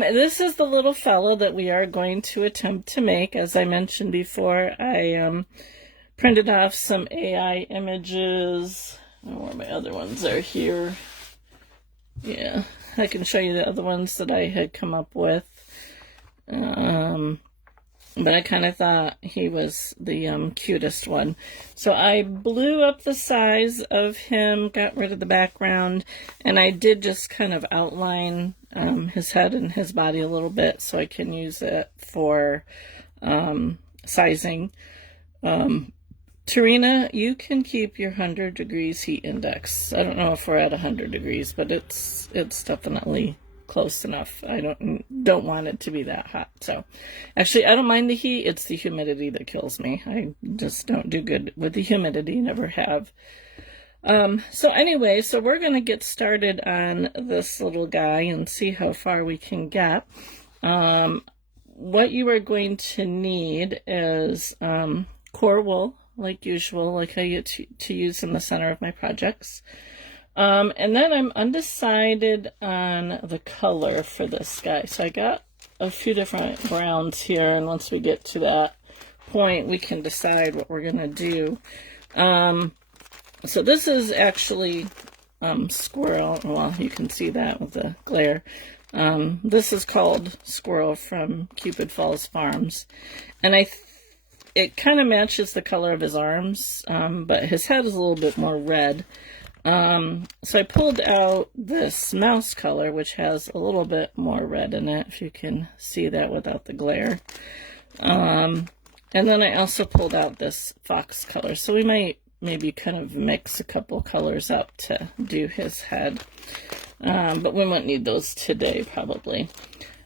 This is the little fellow that we are going to attempt to make. As I mentioned before, I printed off some AI images. I don't know where my other ones are here. Yeah, I can show you the other ones that I had come up with. But I kind of thought he was the cutest one. So I blew up the size of him, got rid of the background, and I did just kind of outline his head and his body a little bit so I can use it for sizing. Tarina, you can keep your 100 degrees heat index. I don't know if we're at 100 degrees, but it's definitely close enough. I don't want it to be that hot. So actually, I don't mind the heat. It's the humidity that kills me. I just don't do good with the humidity, never have. So anyway, so we're going to get started on this little guy and see how far we can get. What you are going to need is core wool, like usual, like I get to use in the center of my projects. And then I'm undecided on the color for this guy. So I got a few different browns here, and once we get to that point, we can decide what we're going to do. So this is actually Squirrel. Well, you can see that with the glare. This is called Squirrel from Cupid Falls Farms. And it kind of matches the color of his arms, but his head is a little bit more red. So I pulled out this mouse color, which has a little bit more red in it, if you can see that without the glare. And then I also pulled out this fox color. So we might maybe kind of mix a couple colors up to do his head. But we won't need those today, probably.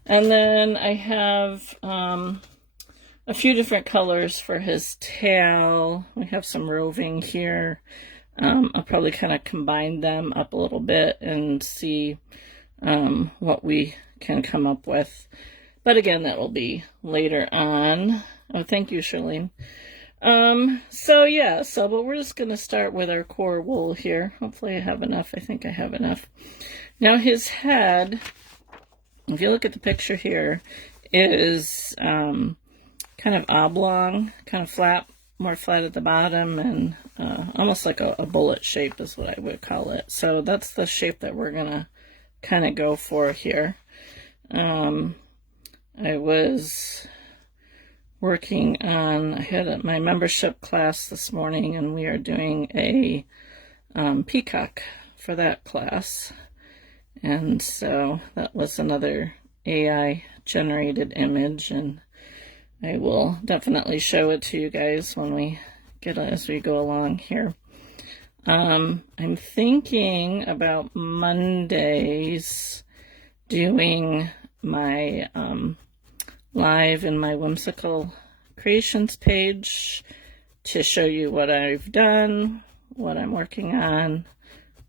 And then I have a few different colors for his tail. We have some roving here. I'll probably kind of combine them up a little bit and see what we can come up with. But again, that will be later on. Oh, thank you, Charlene. But we're just going to start with our core wool here. Hopefully I have enough. I think I have enough. Now his head, if you look at the picture here, is kind of oblong, kind of flat, more flat at the bottom, and almost like a bullet shape is what I would call it. So that's the shape that we're gonna kind of go for here. I was working on, I had my membership class this morning, and we are doing a peacock for that class. And so that was another AI generated image, and I will definitely show it to you guys when we as we go along here. I'm thinking about Mondays doing my live in my whimsical creations page to show you what I've done, what I'm working on,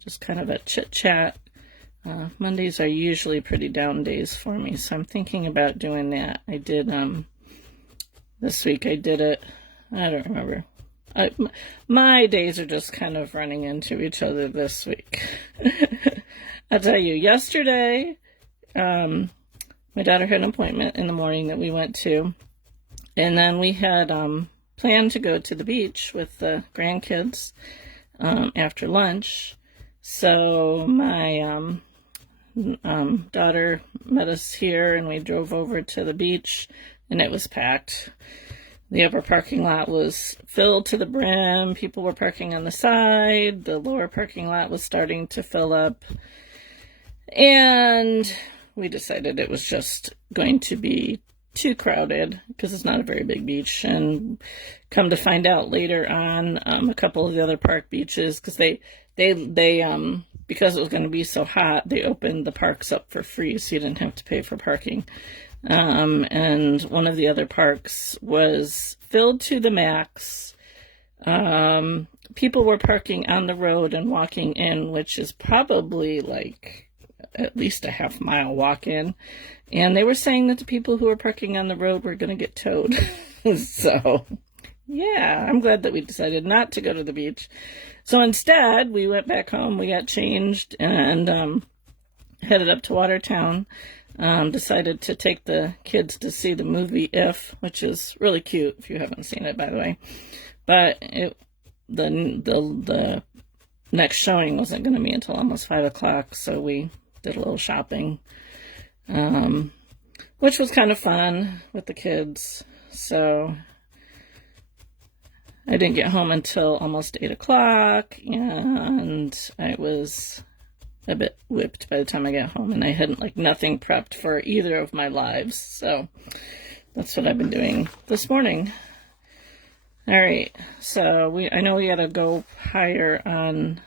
just kind of a chit chat. Mondays are usually pretty down days for me, so I'm thinking about doing that. I did this week I did it, I don't remember. My days are just kind of running into each other this week. I'll tell you, yesterday, my daughter had an appointment in the morning that we went to, and then we had planned to go to the beach with the grandkids after lunch. So my daughter met us here, and we drove over to the beach, and it was packed. The upper parking lot was filled to the brim. People were parking on the side. The lower parking lot was starting to fill up. And we decided it was just going to be too crowded because it's not a very big beach. And come to find out later on, a couple of the other park beaches, because they because it was going to be so hot, they opened the parks up for free, so you didn't have to pay for parking. And one of the other parks was filled to the max. People were parking on the road and walking in, which is probably like at least a half-mile walk in. And they were saying that the people who were parking on the road were going to get towed. So, yeah, I'm glad that we decided not to go to the beach. So instead, we went back home, we got changed, and headed up to Watertown. decided to take the kids to see the movie If, which is really cute if you haven't seen it, by the way. But the next showing wasn't going to be until almost 5 o'clock, so we did a little shopping, which was kind of fun with the kids. So I didn't get home until almost 8 o'clock, and I was a bit whipped by the time I got home, and I hadn't nothing prepped for either of my lives. So that's what I've been doing this morning. All right, so I know we got to go higher on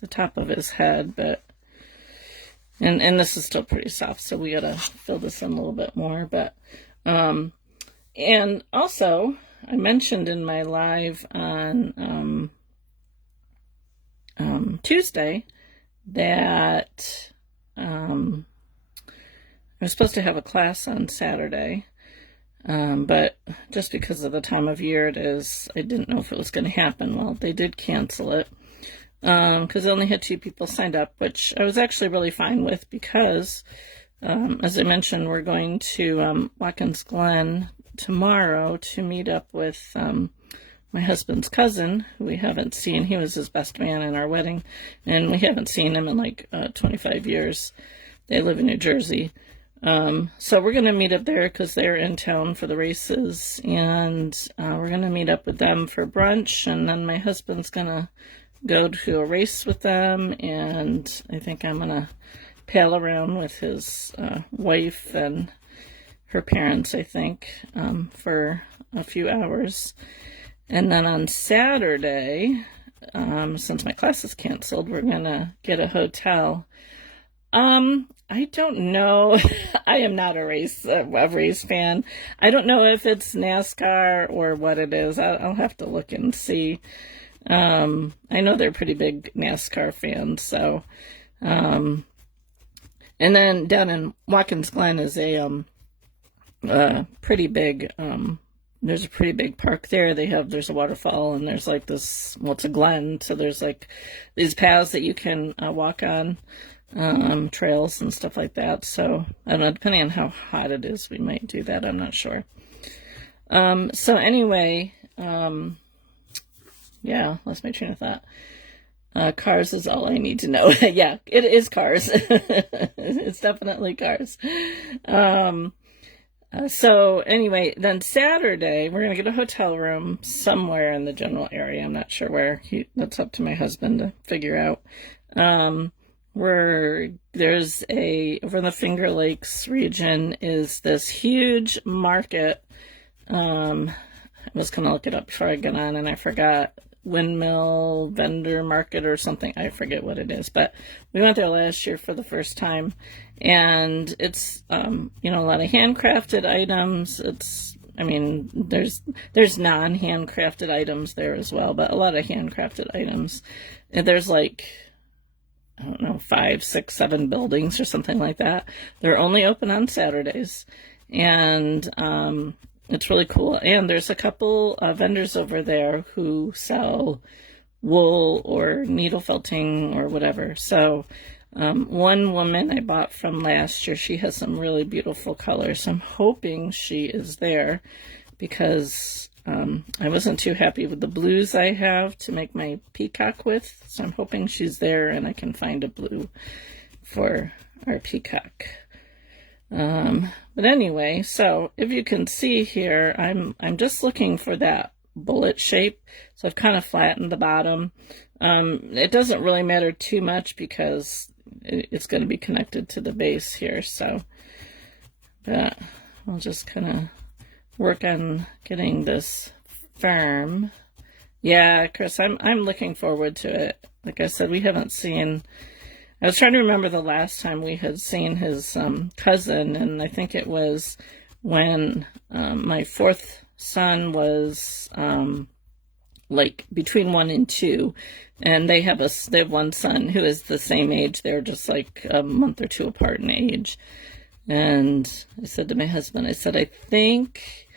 the top of his head, but and this is still pretty soft, so we got to fill this in a little bit more. But and also I mentioned in my live on Tuesday that I was supposed to have a class on Saturday. But just because of the time of year it is, I didn't know if it was going to happen. Well, they did cancel it, because they only had 2 people signed up, which I was actually really fine with because, as I mentioned, we're going to Watkins Glen tomorrow to meet up with my husband's cousin, who we haven't seen. He was his best man in our wedding, and we haven't seen him in 25 years. They live in New Jersey. So we're going to meet up there because they're in town for the races, and we're going to meet up with them for brunch, and then my husband's going to go to a race with them, and I think I'm going to pal around with his wife and her parents, I think, for a few hours. And then on Saturday, since my class is canceled, we're going to get a hotel. I don't know. I am not a race fan. I don't know if it's NASCAR or what it is. I'll have to look and see. I know they're pretty big NASCAR fans. So, and then down in Watkins Glen is a pretty big. There's a pretty big park there. There's a waterfall, and there's this. Well, it's a glen, so there's these paths that you can walk on. Trails and stuff like that. So I don't know, depending on how hot it is, we might do that. I'm not sure. So anyway, yeah, lost my train of thought. Cars is all I need to know. Yeah, it is cars. It's definitely cars. So anyway, then Saturday, we're going to get a hotel room somewhere in the general area. I'm not sure where. That's up to my husband to figure out. There's over in the Finger Lakes region is this huge market. I was going to look it up before I got on, and I forgot. Windmill vendor market or something. I forget what it is, but we went there last year for the first time, and it's, a lot of handcrafted items. There's non-handcrafted items there as well, but a lot of handcrafted items. And there's I don't know, 5, 6, 7 buildings or something like that. They're only open on Saturdays, and it's really cool. And there's a couple vendors over there who sell wool or needle felting or whatever. So one woman I bought from last year, she has some really beautiful colors. So I'm hoping she is there because I wasn't too happy with the blues I have to make my peacock with, so I'm hoping she's there and I can find a blue for our peacock. But anyway, so if you can see here, I'm just looking for that bullet shape, so I've kind of flattened the bottom. It doesn't really matter too much because it's going to be connected to the base here, so but I'll just kind of work on getting this firm. Yeah, Chris, I'm looking forward to it. Like I said, we haven't seen. I was trying to remember the last time we had seen his cousin, and I think it was when my 4th son was between 1 and 2, and they have one son who is the same age. They're just a month or 2 apart in age. And I said to my husband, I think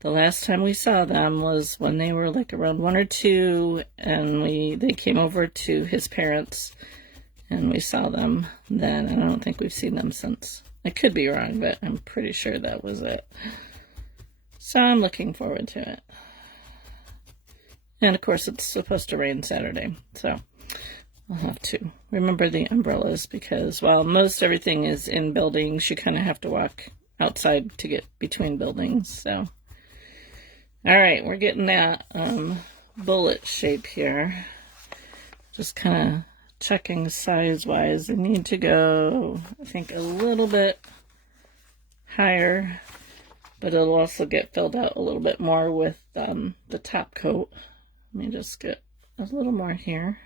the last time we saw them was when they were around 1 or 2, and they came over to his parents, and we saw them then. And I don't think we've seen them since. I could be wrong, but I'm pretty sure that was it. So I'm looking forward to it. And of course it's supposed to rain Saturday, so I'll have to remember the umbrellas because while most everything is in buildings, you kind of have to walk outside to get between buildings. So, all right, we're getting that bullet shape here. Just kind of checking size-wise. I need to go, I think, a little bit higher, but it'll also get filled out a little bit more with the top coat. Let me just get a little more here.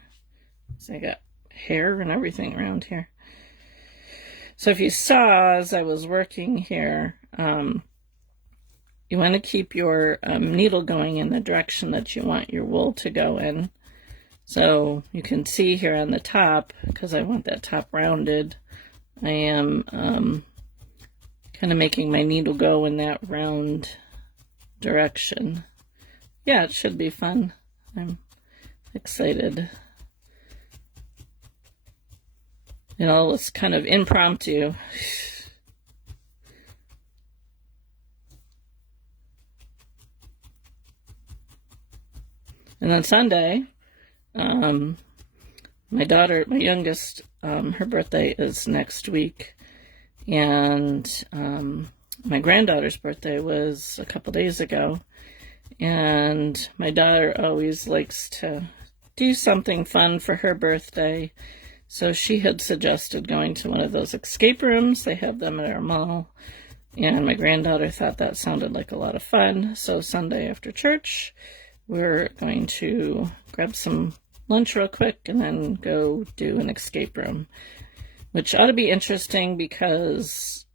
So I got hair and everything around here. So if you saw as I was working here, you want to keep your needle going in the direction that you want your wool to go in. So you can see here on the top, because I want that top rounded, I am kind of making my needle go in that round direction. Yeah, it should be fun. I'm excited. You know, it's kind of impromptu. And on Sunday, my daughter, my youngest, her birthday is next week. And my granddaughter's birthday was a couple days ago. And my daughter always likes to do something fun for her birthday. So she had suggested going to one of those escape rooms. They have them at our mall. And my granddaughter thought that sounded like a lot of fun. So Sunday after church, we're going to grab some lunch real quick and then go do an escape room, which ought to be interesting because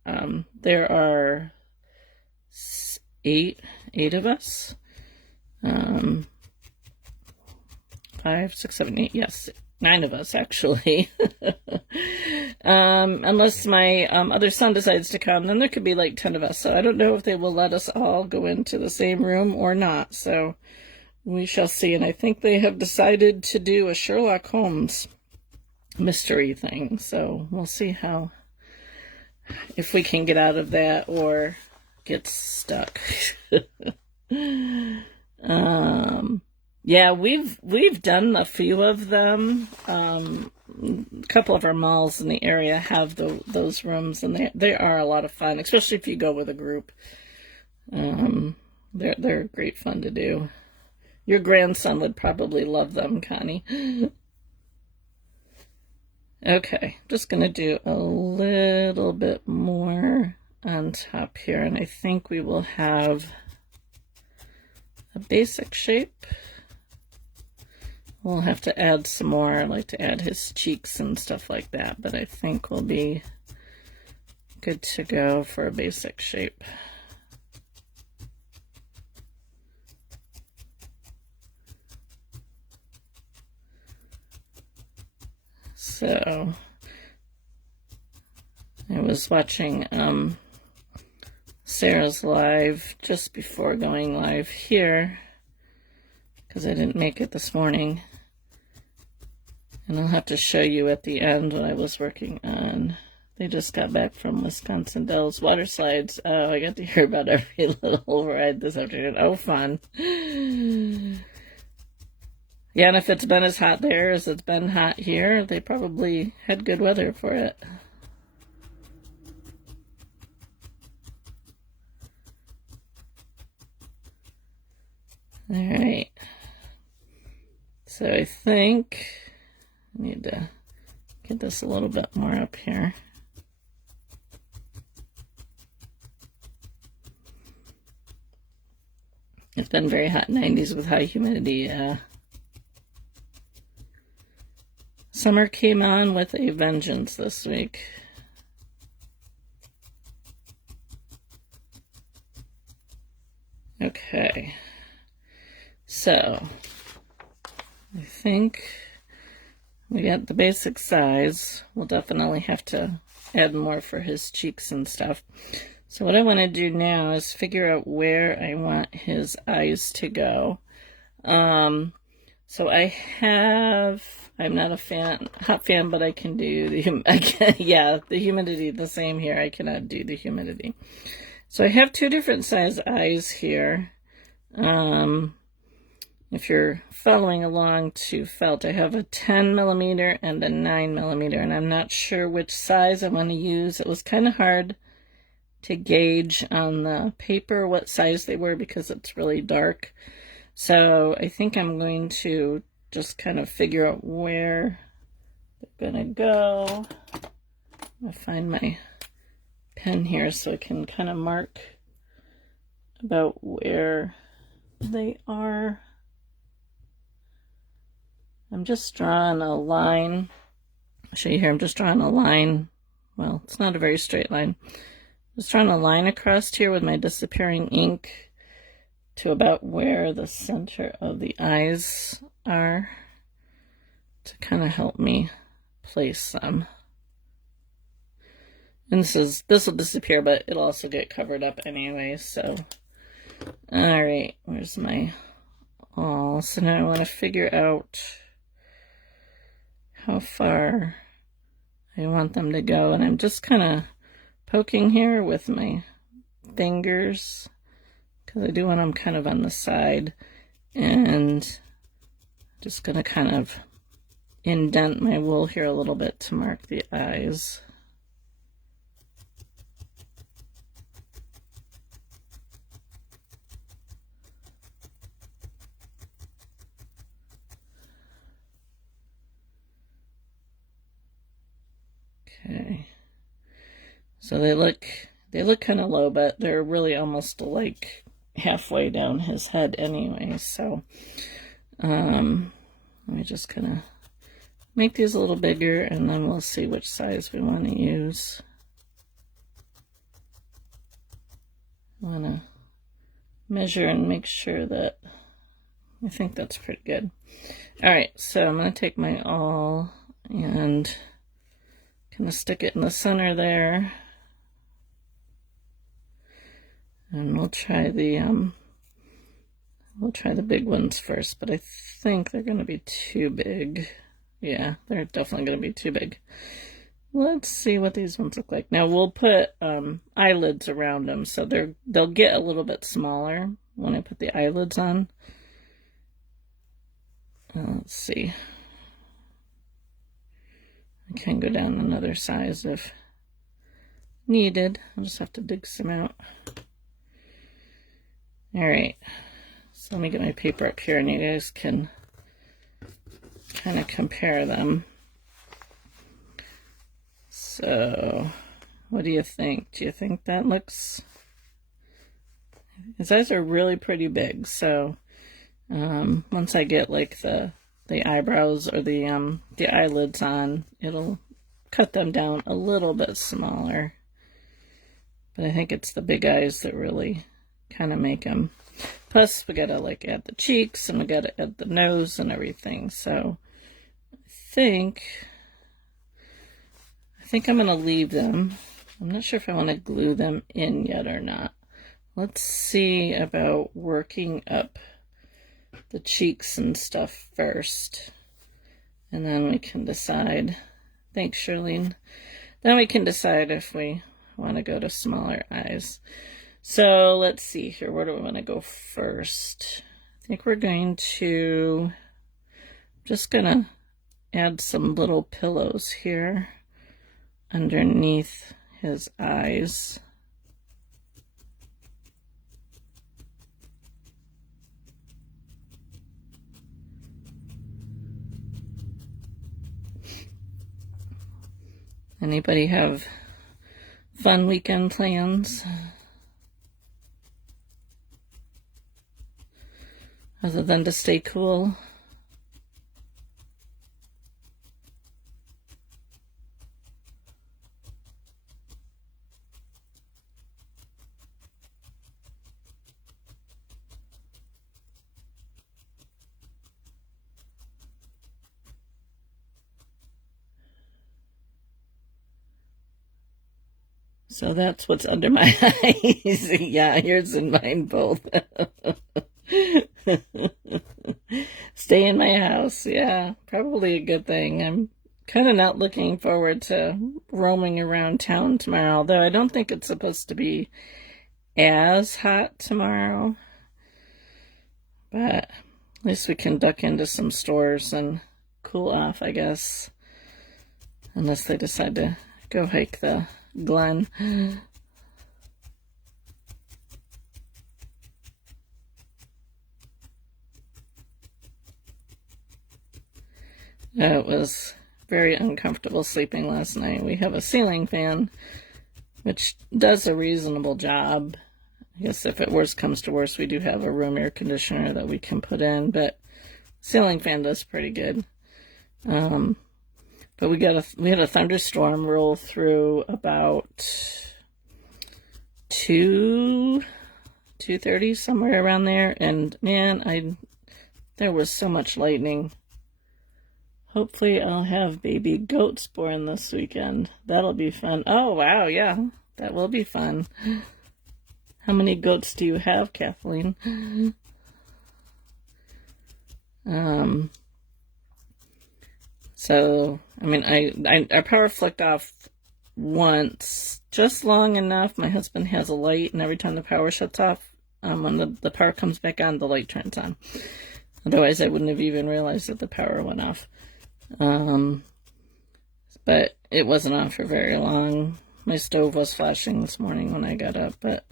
there are eight of us. 5, 6, 7, 8, yes, 9 of us actually. Unless my other son decides to come, then there could be like 10 of us. So I don't know if they will let us all go into the same room or not. So we shall see. And I think they have decided to do a Sherlock Holmes mystery thing. So we'll see if we can get out of that or get stuck. Yeah, we've done a few of them. A couple of our malls in the area have those rooms, and they are a lot of fun, especially if you go with a group. They're great fun to do. Your grandson would probably love them, Connie. Okay, just gonna do a little bit more on top here, and I think we will have a basic shape. We'll have to add some more. I like to add his cheeks and stuff like that, but I think we'll be good to go for a basic shape. So I was watching Sarah's live just before going live here because I didn't make it this morning. And I'll have to show you at the end what I was working on. They just got back from Wisconsin Dells water slides. Oh, I got to hear about every little ride this afternoon. Oh, fun. Yeah, and if it's been as hot there as it's been hot here, they probably had good weather for it. All right. So I think I need to get this a little bit more up here. It's been very hot 90s with high humidity. Summer came on with a vengeance this week. Okay. So I think we got the basic size. We'll definitely have to add more for his cheeks and stuff. So what I want to do now is figure out where I want his eyes to go. So I have I'm not a hot fan, but I can do the the humidity, the same here. I cannot do the humidity. So I have two different size eyes here. If you're following along to felt, I have a 10 millimeter and a 9 millimeter, and I'm not sure which size I want to use. It was kind of hard to gauge on the paper what size they were because it's really dark. So I think I'm going to just kind of figure out where they're gonna go. I'll find my pen here so I can kind of mark about where they are. I'm just drawing a line. I'll show you here. I'm just drawing a line. Well, it's not a very straight line. Just drawing a line across here with my disappearing ink to about where the center of the eyes are to kind of help me place them. And this will disappear, but it'll also get covered up anyway, so. All right, where's my awl? So now I want to figure out how far I want them to go, and I'm just kind of poking here with my fingers because I do want them kind of on the side, and just going to kind of indent my wool here a little bit to mark the eyes. Okay, so they look kind of low, but they're really almost like halfway down his head anyway. So let me just kind of make these a little bigger, and then we'll see which size we want to use. I want to measure and make sure that I think that's pretty good. All right, so I'm going to take my awl and kind of stick it in the center there, and we'll try the big ones first, but I think they're going to be too big. Yeah, they're definitely going to be too big. Let's see what these ones look like. Now we'll put eyelids around them, so they'll get a little bit smaller when I put the eyelids on. Let's see. I can go down another size if needed. I'll just have to dig some out. All right, so let me get my paper up here and you guys can kind of compare them. So what do you think? Do you think that looks... His eyes are really pretty big, so once I get like the eyebrows or the eyelids on, it'll cut them down a little bit smaller. But I think it's the big eyes that really kind of make them. Plus, we gotta like add the cheeks and we gotta add the nose and everything. So I think I'm gonna leave them. I'm not sure if I want to glue them in yet or not. Let's see about working up the cheeks and stuff first, and then we can decide. Thanks, Charlene. Then we can decide if we want to go to smaller eyes. So let's see here. Where do we want to go first? I think we're going to just gonna add some little pillows here underneath his eyes. Anybody have fun weekend plans other than to stay cool? So that's what's under my eyes. Yeah, yours and mine both. Stay in my house. Yeah, probably a good thing. I'm kind of not looking forward to roaming around town tomorrow, although I don't think it's supposed to be as hot tomorrow. But at least we can duck into some stores and cool off, I guess. Unless they decide to go hike the Glen. It was very uncomfortable sleeping last night. We have a ceiling fan, which does a reasonable job. I guess if it worst comes to worst, we do have a room air conditioner that we can put in, but ceiling fan does pretty good. But we had a thunderstorm roll through about 2:30, somewhere around there, and man, there was so much lightning. Hopefully I'll have baby goats born this weekend. That'll be fun. Oh, wow, yeah, that will be fun. How many goats do you have, Kathleen? So, I mean, our power flicked off once, just long enough. My husband has a light, and every time the power shuts off, when the power comes back on, the light turns on. Otherwise, I wouldn't have even realized that the power went off. But it wasn't on for very long. My stove was flashing this morning when I got up, but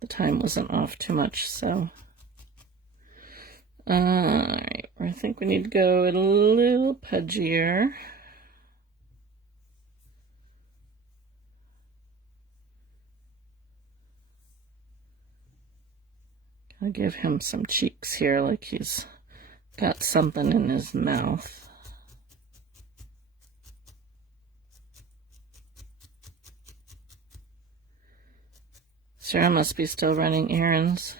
the time wasn't off too much, so. Alright, I think we need to go a little pudgier. I'll give him some cheeks here, like he's got something in his mouth. Sarah must be still running errands.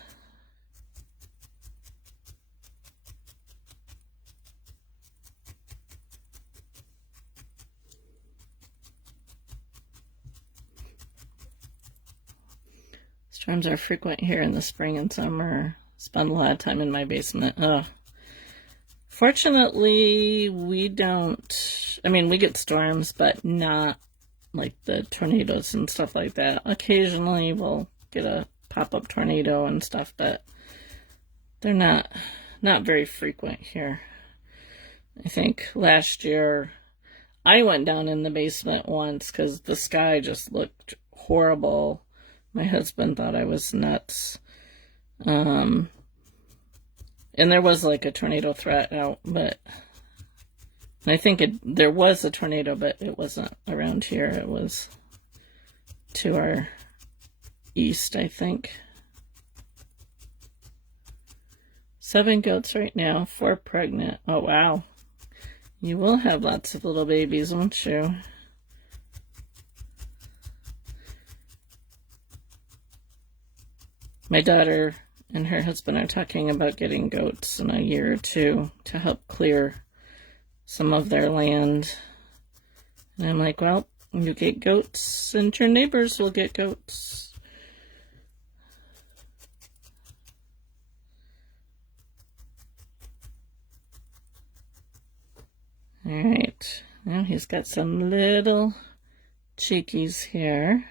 Storms are frequent here in the spring and summer. Spend a lot of time in my basement. Ugh. Fortunately, we don't. I mean, we get storms, but not like the tornadoes and stuff like that. Occasionally, we'll get a pop-up tornado and stuff, but they're not very frequent here. I think last year I went down in the basement once because the sky just looked horrible. My husband thought I was nuts. And there was like a tornado threat out, but I think there was a tornado, but it wasn't around here. It was to our east, I think. 7 goats right now, 4 pregnant. Oh, wow. You will have lots of little babies, won't you? My daughter and her husband are talking about getting goats in a year or two to help clear some of their land. And I'm like, well, you get goats and your neighbors will get goats. All right, now he's got some little cheekies here.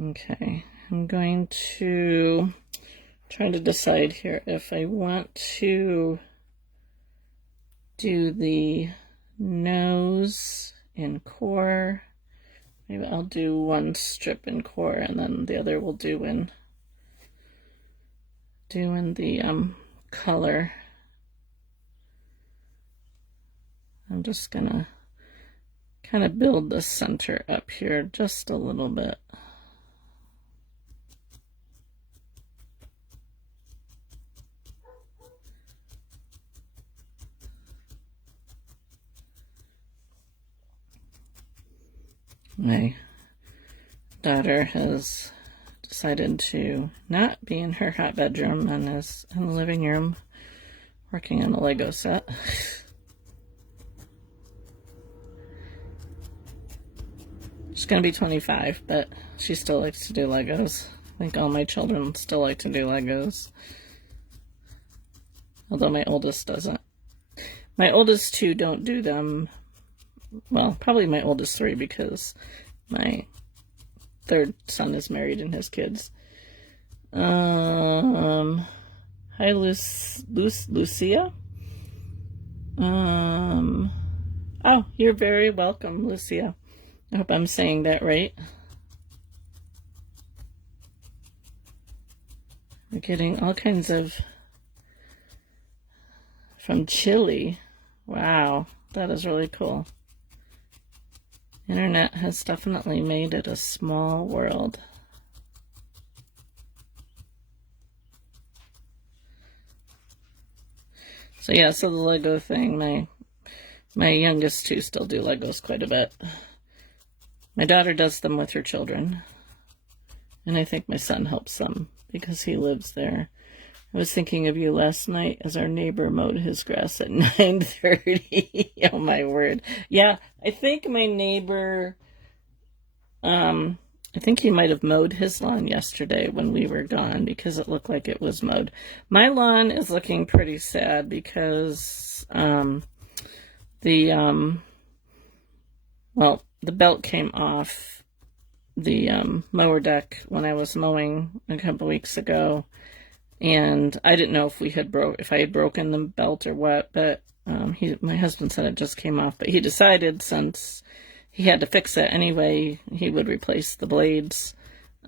Okay, I'm going to try to decide here if I want to do the nose in core. Maybe I'll do one strip in core and then the other we'll do in the color. I'm just gonna kind of build the center up here just a little bit. My daughter has decided to not be in her hot bedroom and is in the living room working on a Lego set. She's going to be 25, but she still likes to do Legos. I think all my children still like to do Legos. although my oldest doesn't. My oldest two don't do them. Well, probably my oldest three, because my third son is married and has kids. Hi, Lucia. Oh, you're very welcome, Lucia. I hope I'm saying that right. We're getting all kinds of... from Chile. Wow, that is really cool. Internet has definitely made it a small world. So yeah, so the Lego thing, my youngest two still do Legos quite a bit. My daughter does them with her children. And I think my son helps them because he lives there. I was thinking of you last night as our neighbor mowed his grass at 9:30. Oh my word. Yeah, I think my neighbor, I think he might have mowed his lawn yesterday when we were gone, because it looked like it was mowed. My lawn is looking pretty sad because the belt came off the mower deck when I was mowing a couple weeks ago. And I didn't know if I had broken the belt or what, but my husband said it just came off. But he decided, since he had to fix it anyway, he would replace the blades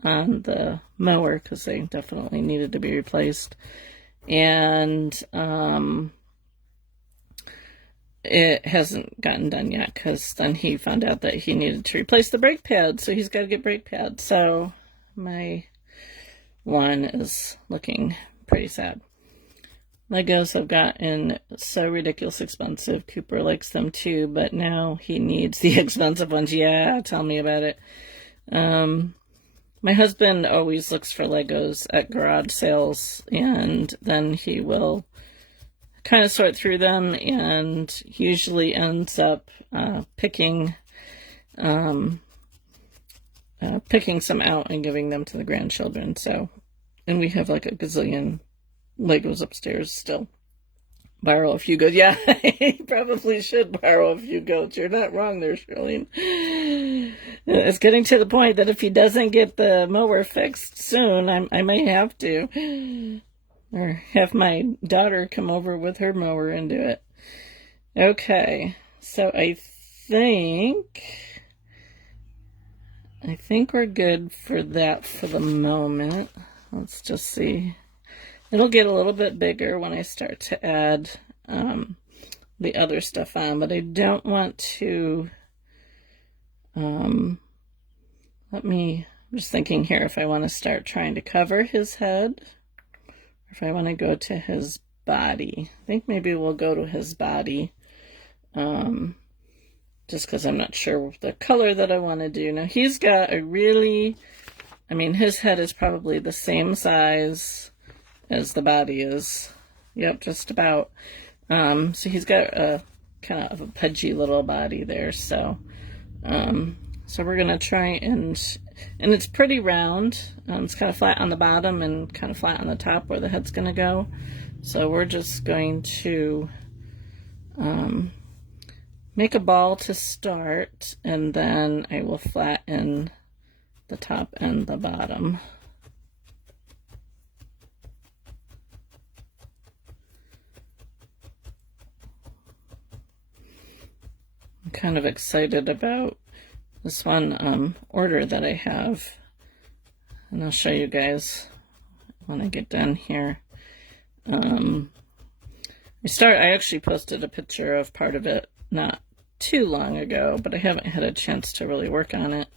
on the mower, because they definitely needed to be replaced. And it hasn't gotten done yet, because then he found out that he needed to replace the brake pads, so he's got to get brake pads. So my lawn is looking pretty sad. Legos have gotten so ridiculous expensive. Cooper likes them too, but now he needs the expensive ones. Yeah, tell me about it. My husband always looks for Legos at garage sales, and then he will kind of sort through them, and usually ends up picking some out and giving them to the grandchildren. So, and we have like a gazillion Legos upstairs still. Borrow a few goats. Yeah, he probably should borrow a few goats. You're not wrong there, Shirley. It's getting to the point that if he doesn't get the mower fixed soon, I may have to. Or have my daughter come over with her mower and do it. Okay, so I think we're good for that for the moment. Let's just see. It'll get a little bit bigger when I start to add the other stuff on, but I don't want to, I'm just thinking here if I want to start trying to cover his head, or if I want to go to his body. I think maybe we'll go to his body, just because I'm not sure the color that I want to do. Now, he's got a really, his head is probably the same size as the body is. Yep, just about. So he's got a kind of a pudgy little body there. So we're going to try and it's pretty round. It's kind of flat on the bottom and kind of flat on the top where the head's going to go. So we're just going to make a ball to start, and then I will flatten the top and the bottom. I'm kind of excited about this one order that I have, and I'll show you guys when I get done here. I actually posted a picture of part of it not too long ago, but I haven't had a chance to really work on it.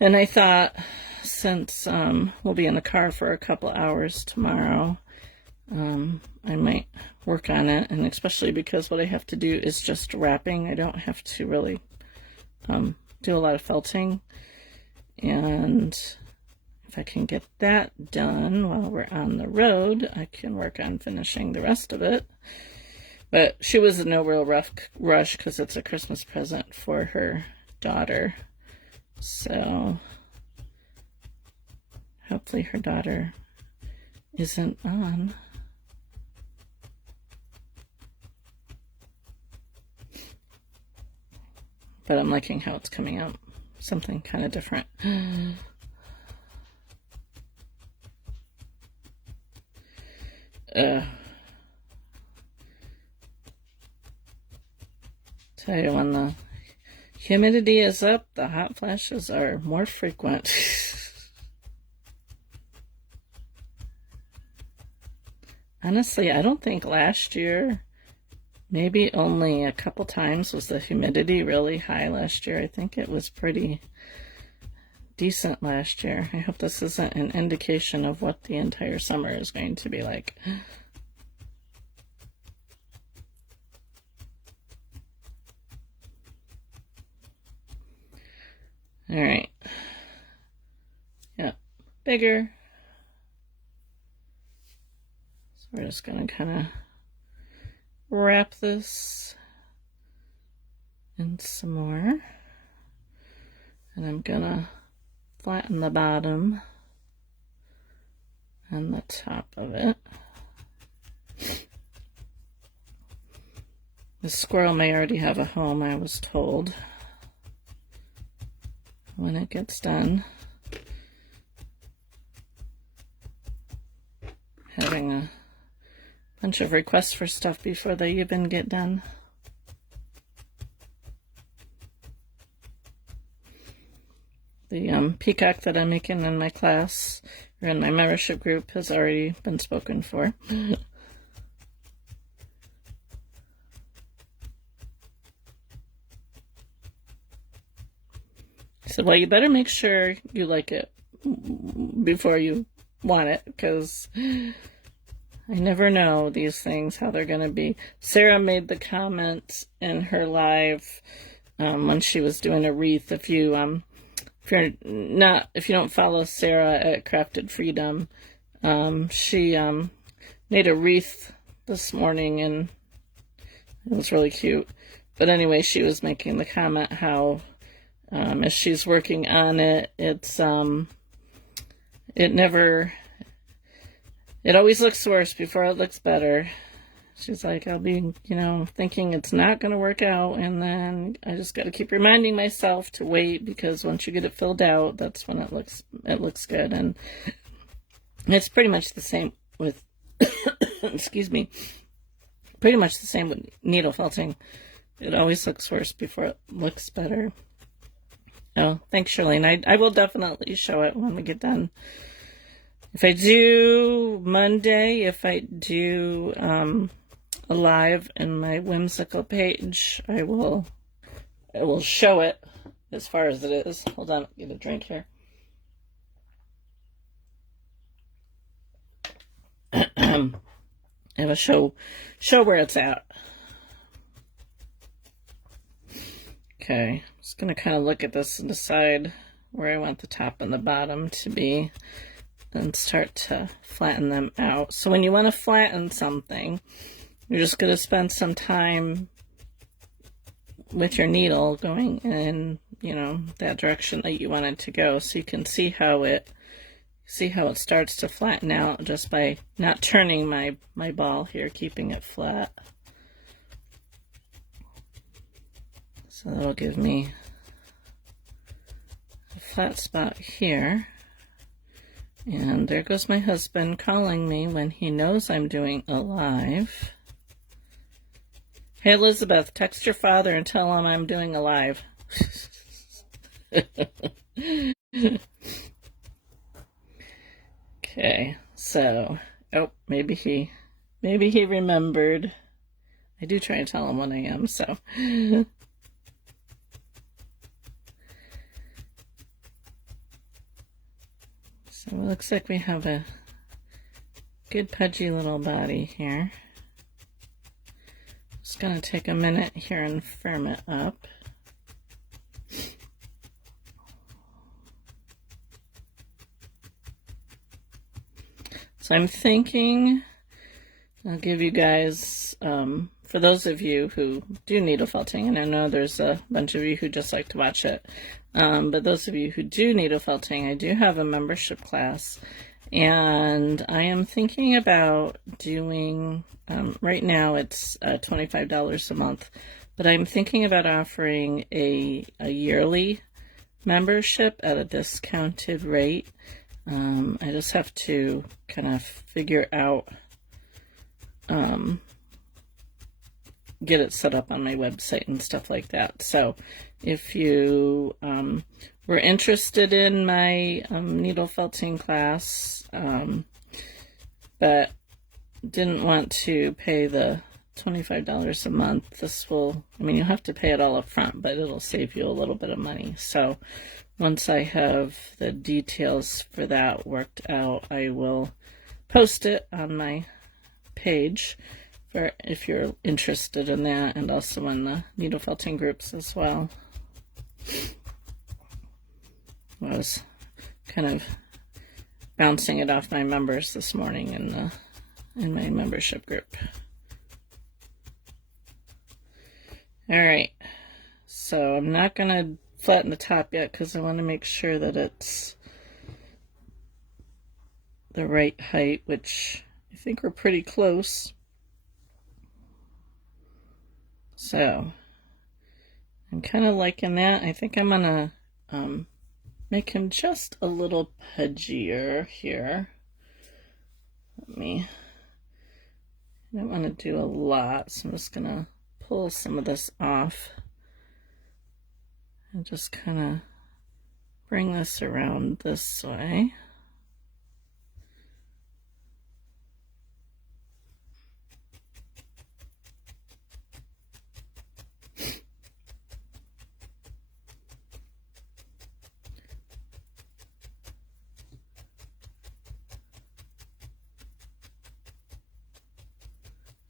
And I thought, since we'll be in the car for a couple hours tomorrow, I might work on it, and especially because what I have to do is just wrapping. I don't have to really do a lot of felting, and if I can get that done while we're on the road, I can work on finishing the rest of it. But she was in no real rush because it's a Christmas present for her daughter. So hopefully her daughter isn't on. but I'm liking how it's coming out. Something kind of different. Tell you, when the humidity is up, the hot flashes are more frequent. Honestly, I don't think last year, maybe only a couple times was the humidity really high last year. I think it was pretty decent last year. I hope this isn't an indication of what the entire summer is going to be like. All right. Yeah, bigger. So we're just going to kind of wrap this in some more. And I'm going to flatten the bottom and the top of it. The squirrel may already have a home, I was told, when it gets done. Having a bunch of requests for stuff before they even get done. The peacock that I'm making in my class, or in my membership group, has already been spoken for. I said, well, you better make sure you like it before you want it, because I never know these things, how they're going to be. Sarah made the comment in her live when she was doing a wreath. If you don't follow Sarah at Crafted Freedom, she made a wreath this morning, and it was really cute. But anyway, she was making the comment how as she's working on it, it always looks worse before it looks better. She's like, I'll be, thinking it's not going to work out, and then I just got to keep reminding myself to wait, because once you get it filled out, that's when it looks good. And it's pretty much the same with excuse me, pretty much the same with needle felting. It always looks worse before it looks better. Oh, thanks, Charlene. I will definitely show it when we get done. If I do Monday, if I do a live in my whimsical page, I will show it as far as it is. Hold on, get a drink here. I will show where it's at. Okay, I'm just going to kind of look at this and decide where I want the top and the bottom to be, then start to flatten them out. So when you want to flatten something, you're just going to spend some time with your needle going in, that direction that you want it to go, so you can see how it starts to flatten out just by not turning my ball here, keeping it flat. So that'll give me a flat spot here. And there goes my husband calling me when he knows I'm doing a live. Hey, Elizabeth, text your father and tell him I'm doing a live. Okay, so, maybe he remembered. I do try to tell him when I am, so. So it looks like we have a good pudgy little body here. Just going to take a minute here and firm it up. So I'm thinking I'll give you guys, for those of you who do needle felting, and I know there's a bunch of you who just like to watch it, but those of you who do needle felting, I do have a membership class, And I am thinking about doing, right now it's $25 a month, but I'm thinking about offering a yearly membership at a discounted rate. I just have to kind of figure out, get it set up on my website and stuff like that. So if you were interested in my needle felting class, but didn't want to pay the $25 a month, this will, I mean, you'll have to pay it all up front, but it'll save you a little bit of money. So once I have the details for that worked out, I will post it on my page for if you're interested in that, and also in the needle felting groups as well. I was kind of bouncing it off my members this morning in my membership group. All right, so I'm not gonna flatten the top yet because I want to make sure that it's the right height, which I think we're pretty close. So I'm kind of liking that. I think I'm gonna make him just a little pudgier here. I don't want to do a lot, so I'm just gonna pull some of this off and just kind of bring this around this way.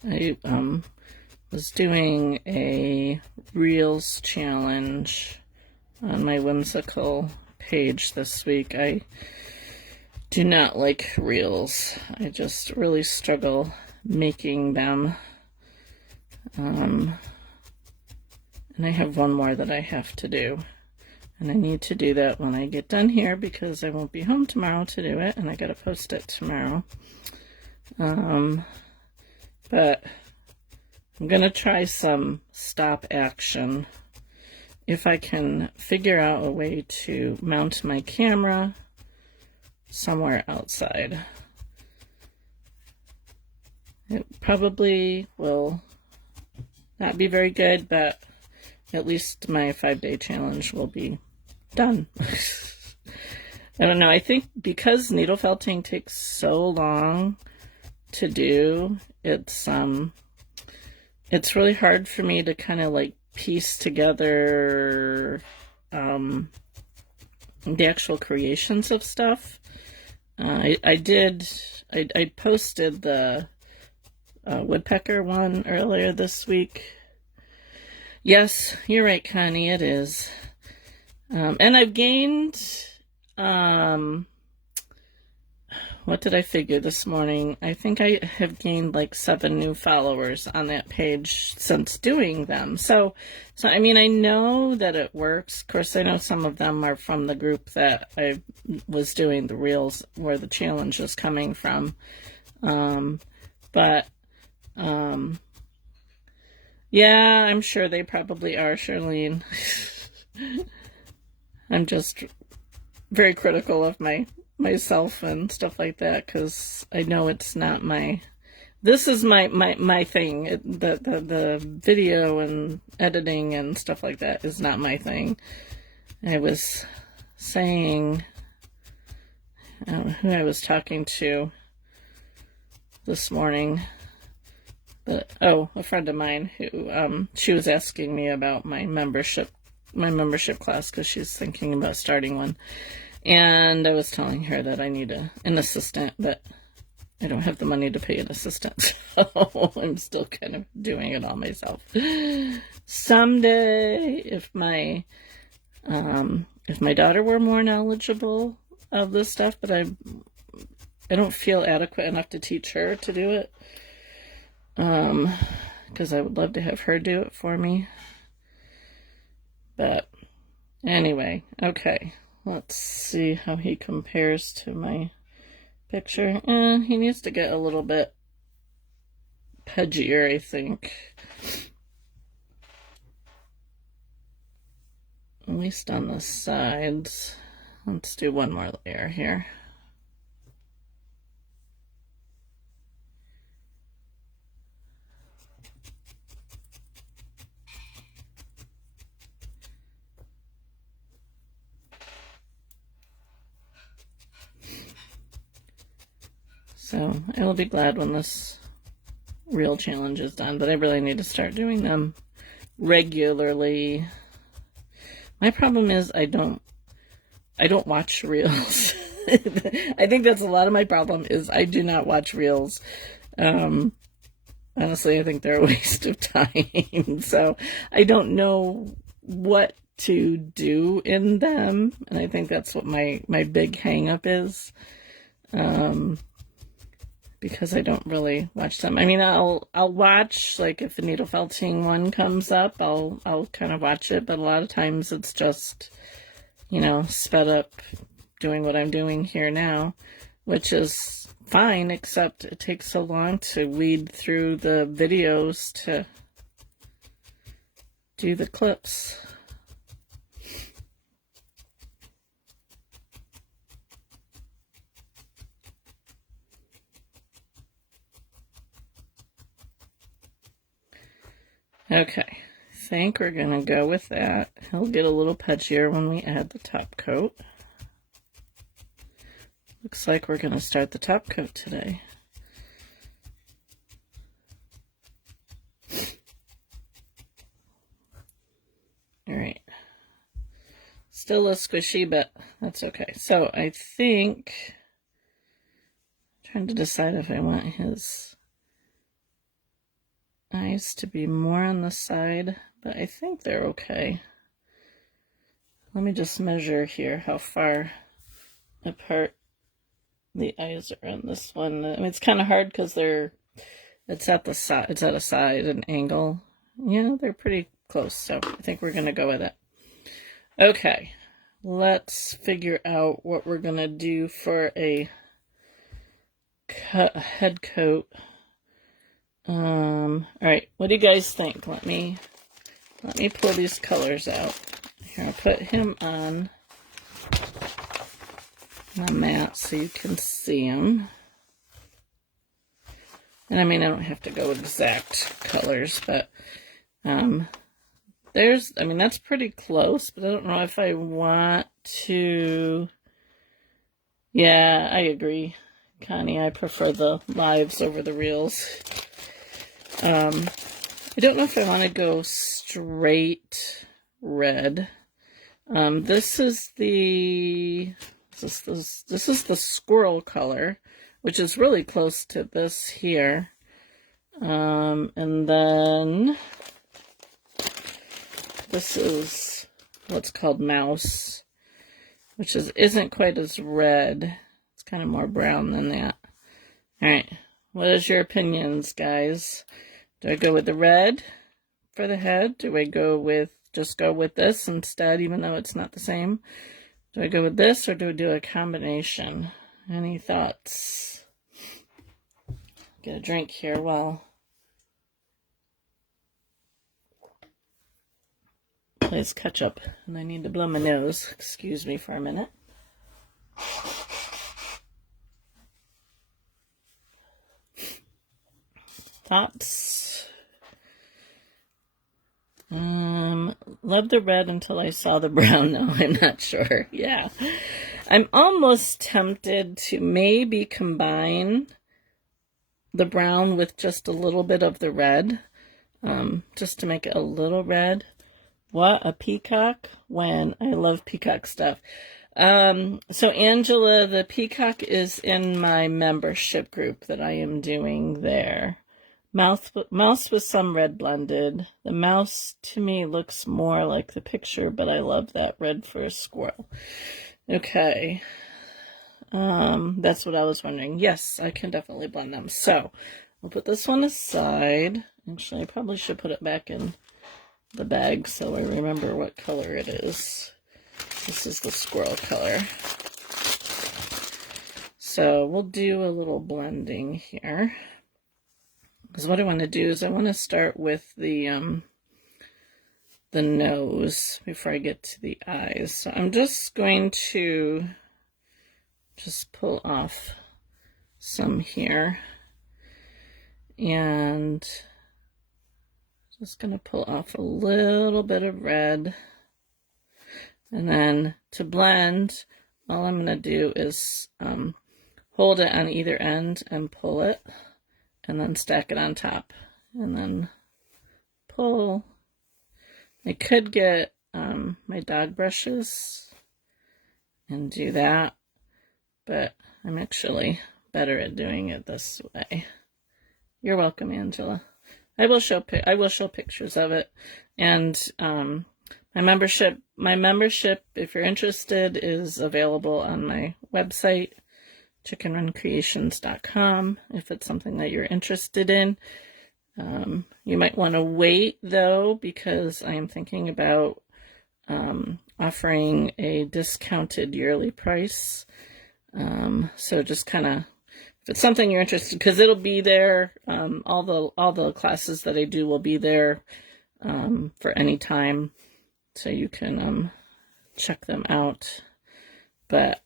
I was doing a Reels challenge on my whimsical page this week. I do not like Reels. I just really struggle making them. And I have one more that I have to do. And I need to do that when I get done here because I won't be home tomorrow to do it, and I gotta post it tomorrow. But I'm gonna try some stop action. If I can figure out a way to mount my camera somewhere outside. It probably will not be very good, but at least my 5-day challenge will be done. I don't know, I think because needle felting takes so long to do, it's really hard for me to kind of like piece together the actual creations of stuff. I posted the woodpecker one earlier this week. Yes, you're right, Connie, it is. And I've gained, what did I figure this morning? I think I have gained like 7 new followers on that page since doing them. So I mean, I know that it works. Of course, I know some of them are from the group that I was doing the reels where the challenge was coming from. Yeah, I'm sure they probably are, Charlene. I'm just very critical of myself and stuff like that because I know it's not this is my thing. The video and editing and stuff like that is not my thing. I was saying, I don't know who I was talking to this morning, but a friend of mine who she was asking me about my membership class because she's thinking about starting one. And I was telling her that I need an assistant, but I don't have the money to pay an assistant, so I'm still kind of doing it all myself. Someday, if my daughter were more knowledgeable of this stuff, but I don't feel adequate enough to teach her to do it, because I would love to have her do it for me. But anyway, okay. Let's see how he compares to my picture. He needs to get a little bit pudgier, I think. At least on the sides. Let's do one more layer here. So I will be glad when this reel challenge is done, but I really need to start doing them regularly. My problem is I don't watch reels. I think that's a lot of my problem is I do not watch reels. Honestly, I think they're a waste of time. So I don't know what to do in them, and I think that's what my big hang up is. Because I don't really watch them. I mean, I'll watch, like, if the needle felting one comes up, I'll kind of watch it, but a lot of times it's just, you know, sped up doing what I'm doing here now, which is fine, except it takes so long to weed through the videos to do the clips. Okay, I think we're going to go with that. He'll get a little pudgier when we add the top coat. Looks like we're going to start the top coat today. All right. Still a squishy, but that's okay. So I think, I'm trying to decide if I want his eyes to be more on the side, but I think they're okay. Let me just measure here how far apart the eyes are on this one. I mean, it's kind of hard because it's at the side, it's at a side, an angle. Yeah, they're pretty close, so I think we're gonna go with it. Okay, let's figure out what we're gonna do for a head coat. All right, what do you guys think? Let me pull these colors out. Here, I'll put him on my mat so you can see him. And I mean, I don't have to go exact colors, but that's pretty close, but I don't know if I want to. Yeah, I agree, Connie. I prefer the lives over the reels. I don't know if I want to go straight red. This is the squirrel color, which is really close to this here. And then this is what's called mouse, which isn't quite as red. It's kind of more brown than that. All right, what is your opinions, guys? Do I go with the red for the head? Do I just go with this instead, even though it's not the same? Do I go with this, or do I do a combination? Any thoughts? Get a drink here while plays catch up, and I need to blow my nose. Excuse me for a minute. Thoughts? Loved the red until I saw the brown. No, I'm not sure. Yeah. I'm almost tempted to maybe combine the brown with just a little bit of the red, just to make it a little red. What a peacock, when I love peacock stuff. So Angela, the peacock is in my membership group that I am doing there. Mouse with some red blended. The mouse to me looks more like the picture, but I love that red for a squirrel. Okay. That's what I was wondering. Yes, I can definitely blend them. So I'll put this one aside. Actually, I probably should put it back in the bag so I remember what color it is. This is the squirrel color. So we'll do a little blending here. Because what I want to do is I want to start with the nose before I get to the eyes. So I'm just going to just pull off some here. And just going to pull off a little bit of red. And then to blend, all I'm going to do is hold it on either end and pull it, and then stack it on top, and then pull. I could get my dog brushes and do that, but I'm actually better at doing it this way. You're welcome, Angela. I will show pictures of it, and my membership, if you're interested, is available on my website, chickenruncreations.com, if it's something that you're interested in. You might want to wait, though, because I am thinking about offering a discounted yearly price. So just kind of, if it's something you're interested, because it'll be there, all the classes that I do will be there for any time, so you can check them out. But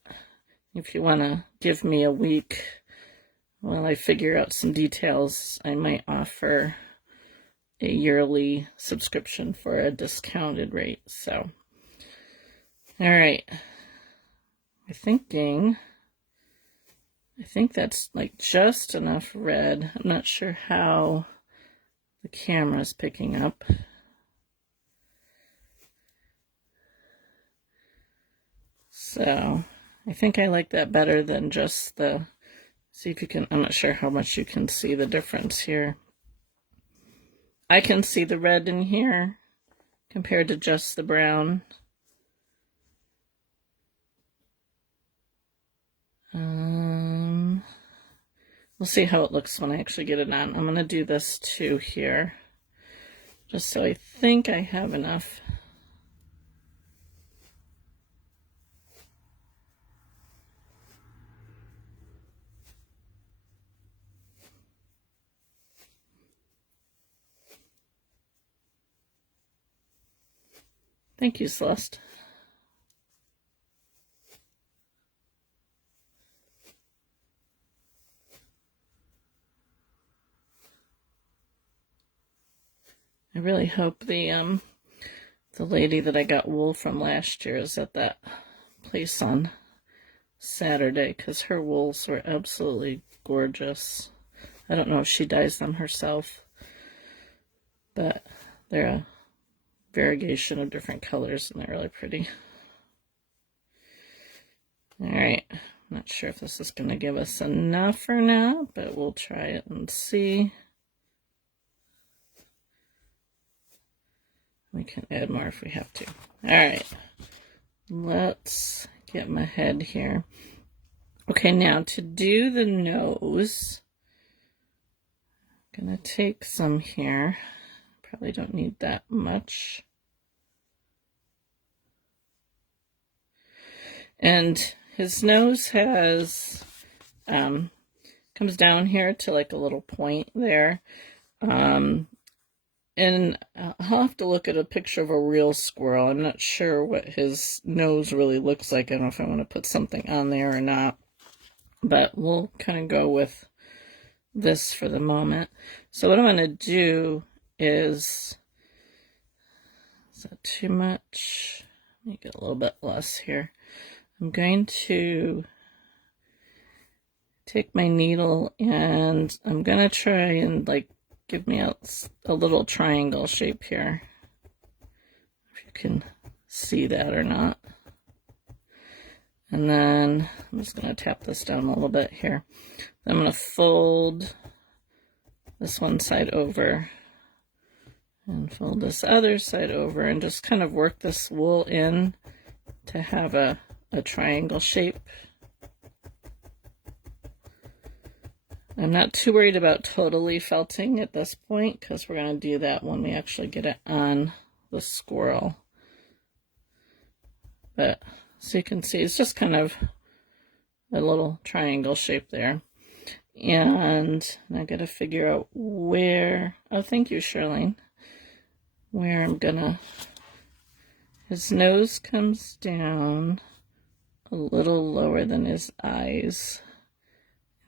if you want to give me a week while I figure out some details, I might offer a yearly subscription for a discounted rate. So, all right. I think that's like just enough red. I'm not sure how the camera's picking up. So I think I like that better than just the, see if you can, I'm not sure how much you can see the difference here. I can see the red in here compared to just the brown. We'll see how it looks when I actually get it on. I'm going to do this too here, just so I think I have enough. Thank you, Celeste. I really hope the lady that I got wool from last year is at that place on Saturday, because her wools were absolutely gorgeous. I don't know if she dyes them herself, but they're a variegation of different colors and they're really pretty. All right, I'm not sure if this is going to give us enough or not, but we'll try it and see. We can add more if we have to. All right, let's get my head here. Okay, now to do the nose, I'm going to take some here. Probably don't need that much. And his nose has, comes down here to like a little point there. And I'll have to look at a picture of a real squirrel. I'm not sure what his nose really looks like. I don't know if I want to put something on there or not. But we'll kind of go with this for the moment. So what I'm going to do is that too much? Make it a little bit less here. I'm going to take my needle and I'm going to try and like give me a little triangle shape here. If you can see that or not. And then I'm just going to tap this down a little bit here. Then I'm going to fold this one side over and fold this other side over and just kind of work this wool in to have a triangle shape. I'm not too worried about totally felting at this point because we're going to do that when we actually get it on the squirrel. But so you can see it's just kind of a little triangle shape there. And I gotta figure out where, oh, thank you, Charlene, where I'm gonna, his nose comes down a little lower than his eyes.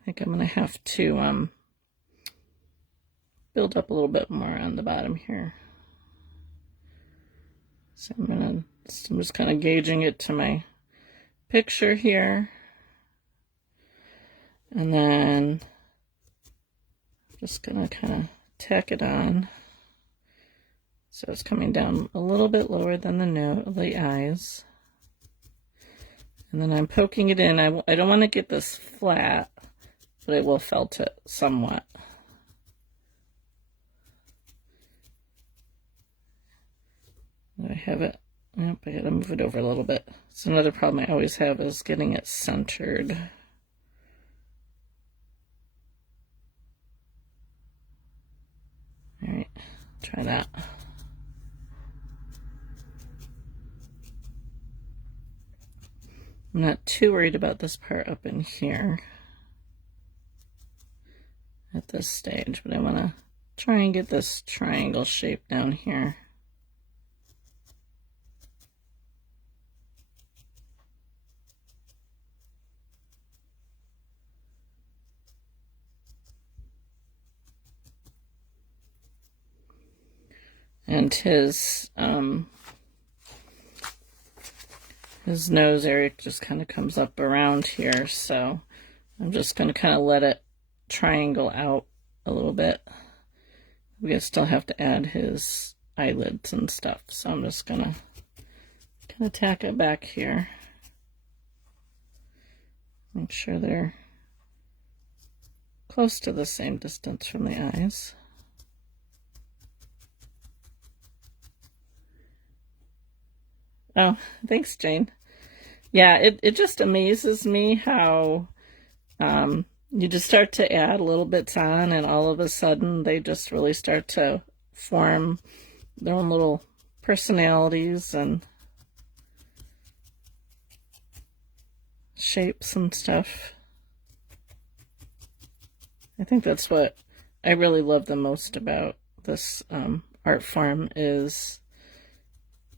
I think I'm gonna have to build up a little bit more on the bottom here. So I'm just kind of gauging it to my picture here. And then just gonna kind of tack it on. So it's coming down a little bit lower than the eyes. And then I'm poking it in. I don't want to get this flat, but I will felt it somewhat. I have it. Yep, I gotta move it over a little bit. It's another problem I always have is getting it centered. All right, try that. I'm not too worried about this part up in here at this stage, but I want to try and get this triangle shape down here. And his nose area just kind of comes up around here, so I'm just going to kind of let it triangle out a little bit. We still have to add his eyelids and stuff, so I'm just going to kind of tack it back here. Make sure they're close to the same distance from the eyes. Oh, thanks, Jane. Yeah, it just amazes me how you just start to add little bits on, and all of a sudden they just really start to form their own little personalities and shapes and stuff. I think that's what I really love the most about this art form, is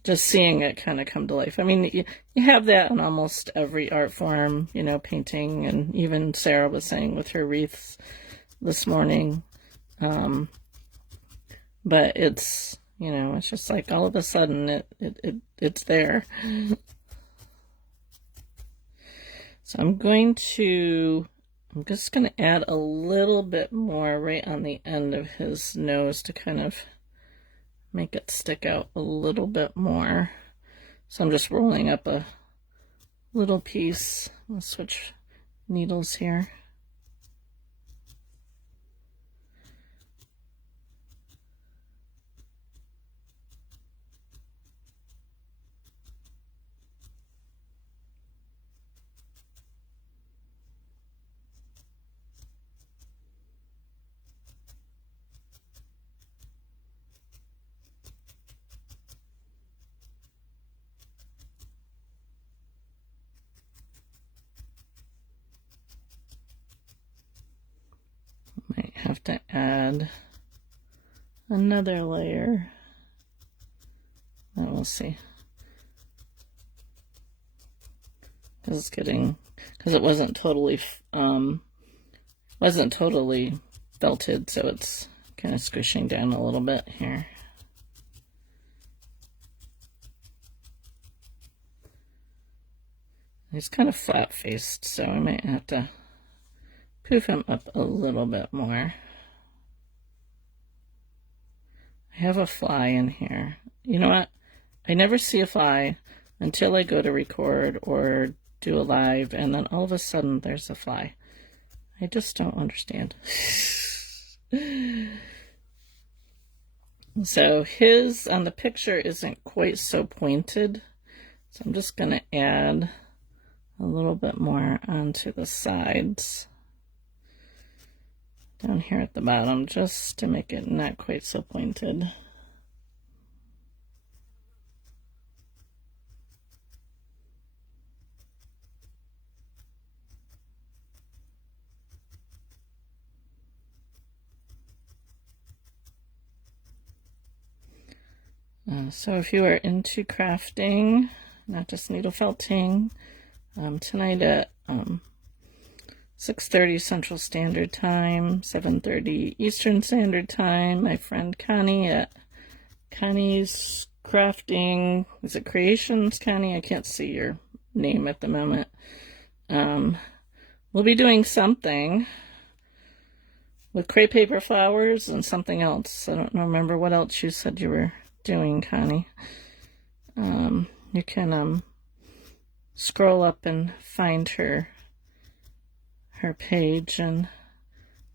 just seeing it kind of come to life. I mean, you have that in almost every art form, you know, painting, and even Sarah was saying with her wreaths this morning. But it's, you know, it's just like all of a sudden it's there. So I'm just going to add a little bit more right on the end of his nose to kind of make it stick out a little bit more. So I'm just rolling up a little piece. I'll switch needles here. Might have to add another layer. We'll see. Because it wasn't totally felted, so it's kind of squishing down a little bit here. He's kind of flat-faced, so I might have to poof him up a little bit more. I have a fly in here. You know what? I never see a fly until I go to record or do a live, and then all of a sudden there's a fly. I just don't understand. So his on the picture isn't quite so pointed, so I'm just going to add a little bit more onto the sides down here at the bottom, just to make it not quite so pointed. So if you are into crafting, not just needle felting, tonight at 6:30 Central Standard Time, 7:30 Eastern Standard Time, my friend Connie at Connie's Crafting, is it Creations, Connie? I can't see your name at the moment. We'll be doing something with crepe paper flowers and something else. I don't remember what else you said you were doing, Connie. You can scroll up and find her page and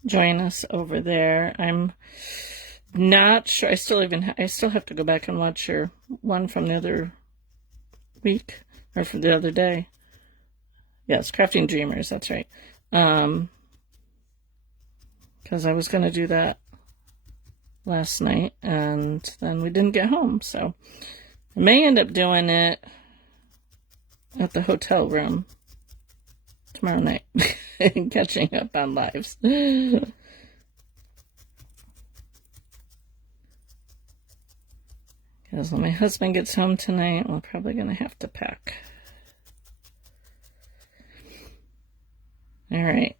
join us over there. I'm not sure. I still have to go back and watch your one from the other week, or from the other day. Yes, Crafting Dreamers, that's right. Because I was going to do that last night, and then we didn't get home, so I may end up doing it at the hotel room tomorrow night and catching up on lives. Because when my husband gets home tonight, we're probably going to have to pack. All right.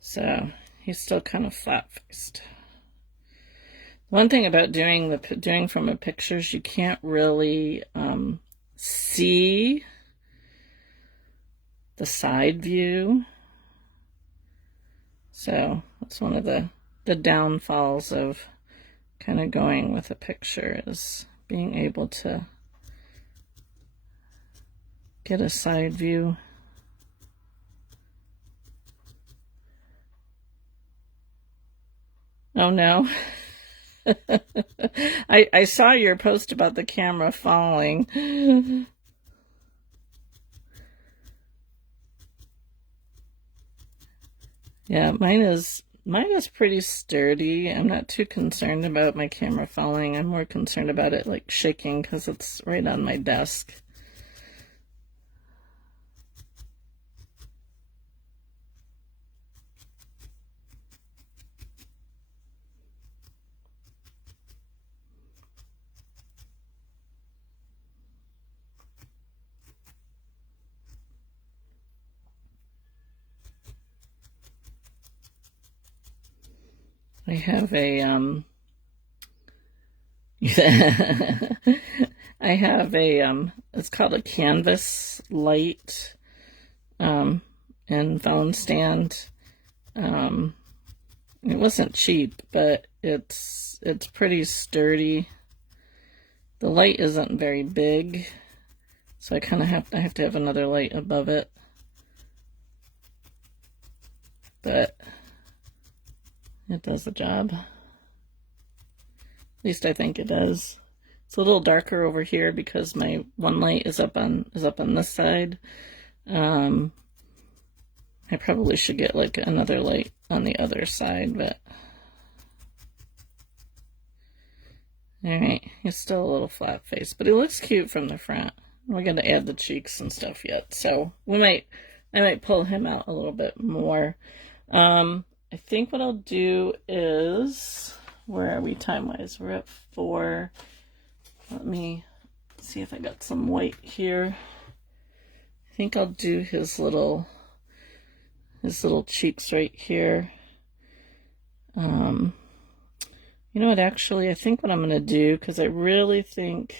So he's still kind of flat-faced. One thing about doing from a picture is you can't really see the side view. So that's one of the downfalls of kind of going with a picture, is being able to get a side view. Oh no. I saw your post about the camera falling. Yeah, mine is pretty sturdy. I'm not too concerned about my camera falling. I'm more concerned about it like shaking because it's right on my desk. I have a it's called a canvas light and phone stand. It wasn't cheap, but it's pretty sturdy. The light isn't very big, so I have to have another light above it. But it does the job. At least I think it does. It's a little darker over here because my one light is up on this side. I probably should get like another light on the other side, but all right, he's still a little flat faced, but he looks cute from the front. We're gonna add the cheeks and stuff yet, so I might pull him out a little bit more. I think what I'll do is, where are we time-wise? We're at 4. Let me see if I got some white here. I think I'll do his little cheeks right here. You know what, actually, I think what I'm going to do, because I really think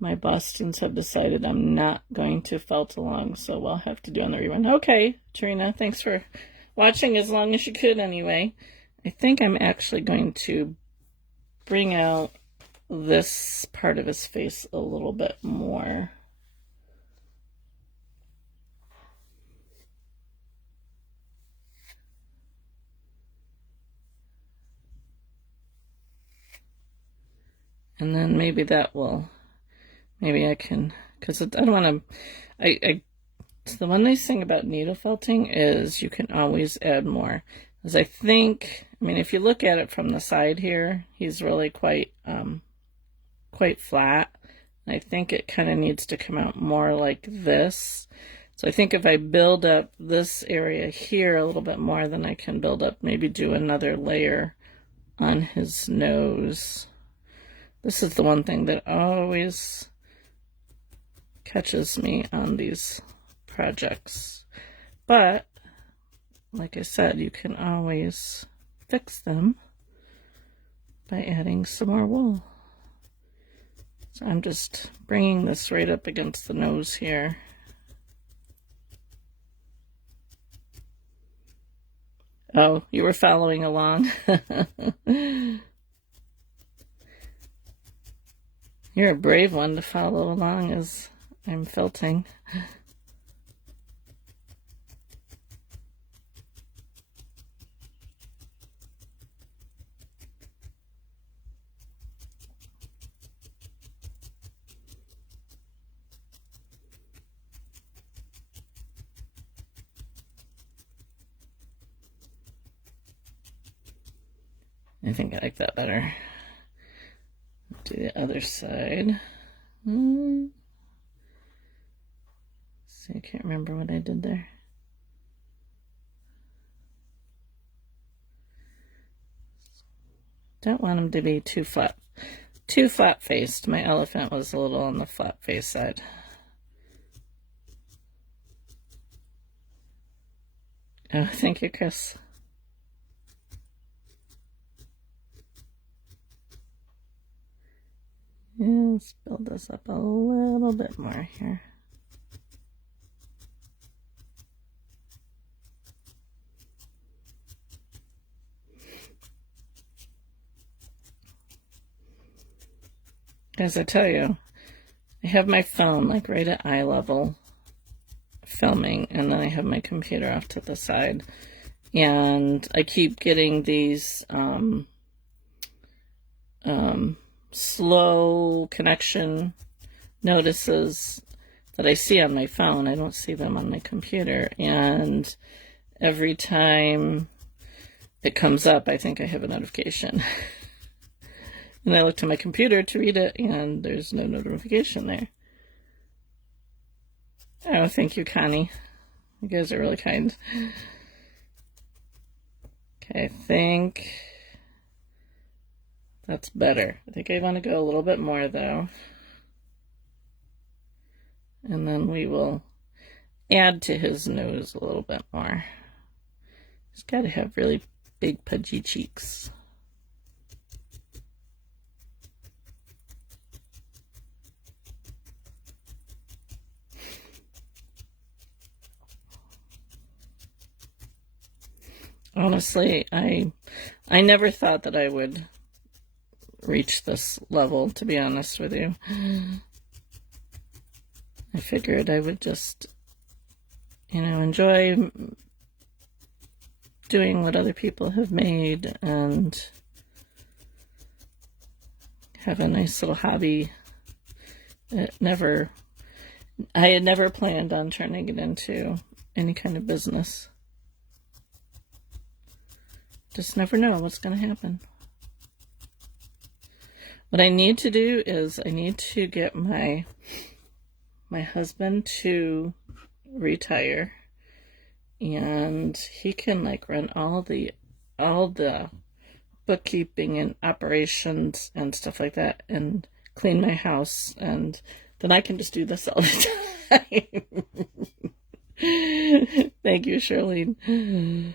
my Bostons have decided I'm not going to felt along, so we'll have to do on the rerun. Okay, Trina, thanks for watching as long as you could anyway. I think I'm actually going to bring out this part of his face a little bit more. And then maybe that will, maybe I can, because I don't want to, so the one nice thing about needle felting is you can always add more. As I think, I mean, if you look at it from the side here, he's really quite flat. I think it kind of needs to come out more like this. So I think if I build up this area here a little bit more, then I can build up, maybe do another layer on his nose. This is the one thing that always catches me on these projects. But, like I said, you can always fix them by adding some more wool. So I'm just bringing this right up against the nose here. Oh, you were following along. You're a brave one to follow along as I'm felting. I think I like that better. Do the other side. See, I can't remember what I did there. Don't want him to be too flat-faced. My elephant was a little on the flat-faced side. Oh, thank you, Chris. Yeah, let's build this up a little bit more here. As I tell you, I have my phone like right at eye level filming, and then I have my computer off to the side, and I keep getting these slow connection notices that I see on my phone. I don't see them on my computer, and every time it comes up, I think I have a notification. And I look to my computer to read it, and there's no notification there. Oh, thank you, Connie. You guys are really kind. Okay, I think that's better. I think I want to go a little bit more, though. And then we will add to his nose a little bit more. He's got to have really big, pudgy cheeks. Honestly, I never thought that I would reach this level, to be honest with you. I figured I would just, enjoy doing what other people have made and have a nice little hobby. I had never planned on turning it into any kind of business. Just never know what's going to happen. What I need to do is I need to get my husband to retire, and he can run all the bookkeeping and operations and stuff like that, and clean my house, and then I can just do this all the time. Thank you, Charlene.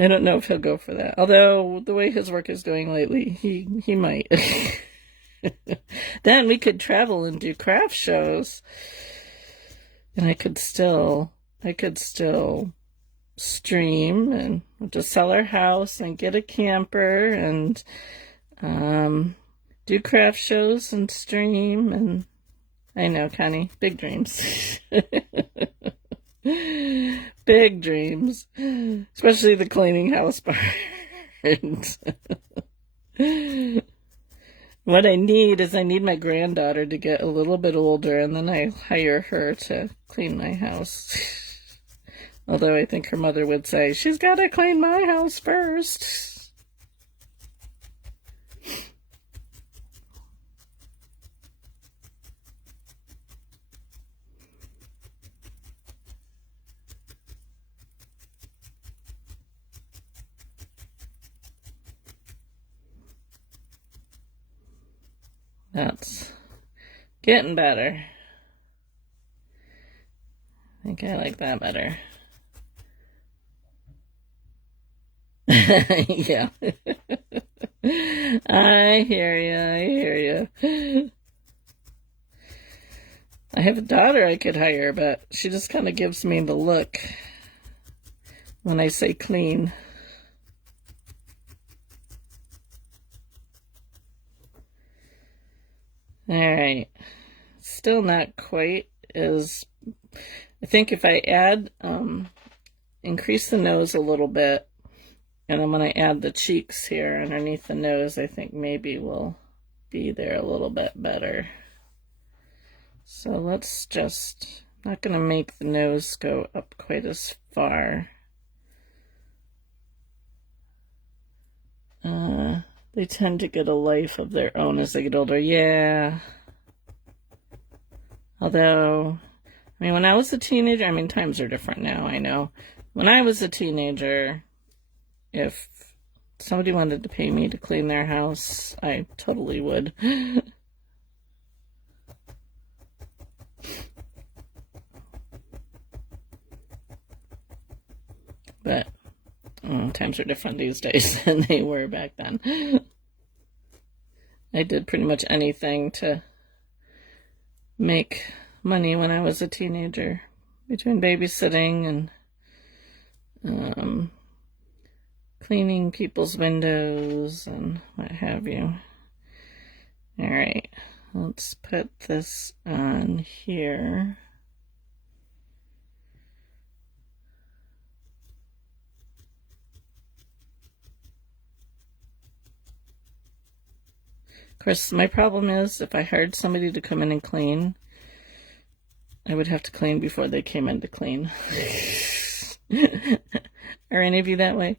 I don't know if he'll go for that. Although, the way his work is doing lately, he might. Then we could travel and do craft shows. And I could still stream, and we'll just sell our house and get a camper and do craft shows and stream. And I know, Connie, big dreams. Big dreams, especially the cleaning house part. What I need is my granddaughter to get a little bit older, and then I hire her to clean my house. Although I think her mother would say, she's got to clean my house first. That's getting better. I think I like that better. Yeah. I hear you. I have a daughter I could hire, but she just kind of gives me the look when I say clean. All right. Still not quite as... I think if I add, increase the nose a little bit, and I'm going to add the cheeks here underneath the nose, I think maybe we'll be there a little bit better. So let's just, not going to make the nose go up quite as far. They tend to get a life of their own as they get older. Yeah. Although, I mean, when I was a teenager, I mean, times are different now, I know. When I was a teenager, if somebody wanted to pay me to clean their house, I totally would. But times are different these days than they were back then. I did pretty much anything to make money when I was a teenager, between babysitting and cleaning people's windows and what have you. All right, let's put this on here. Of course, my problem is if I hired somebody to come in and clean, I would have to clean before they came in to clean. Are any of you that way?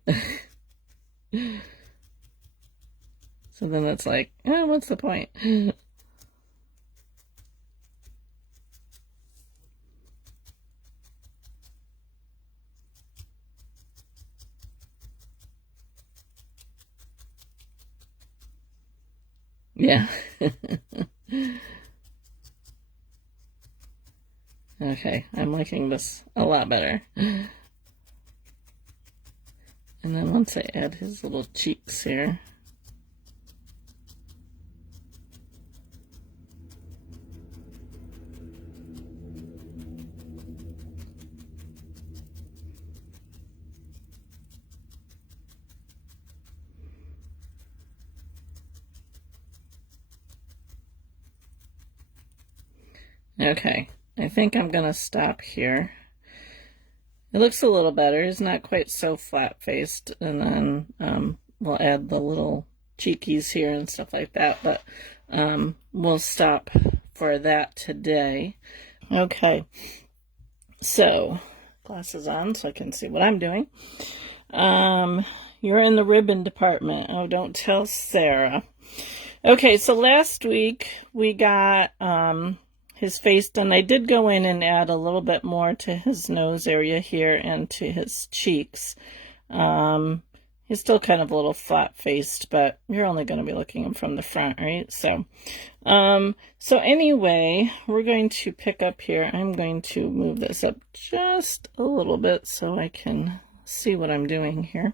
So then it's like, oh, what's the point? Yeah. Okay, I'm liking this a lot better. And then once I add his little cheeks here, okay, I think I'm gonna stop here. It looks a little better. It's not quite so flat-faced, and then we'll add the little cheekies here and stuff like that, but we'll stop for that today. Okay, so glasses on so I can see what I'm doing. You're in the ribbon department. Oh, don't tell Sarah. Okay, so last week we got his face done. I did go in and add a little bit more to his nose area here and to his cheeks. He's still kind of a little flat-faced, but you're only going to be looking at him from the front, right? So anyway, we're going to pick up here. I'm going to move this up just a little bit so I can see what I'm doing here.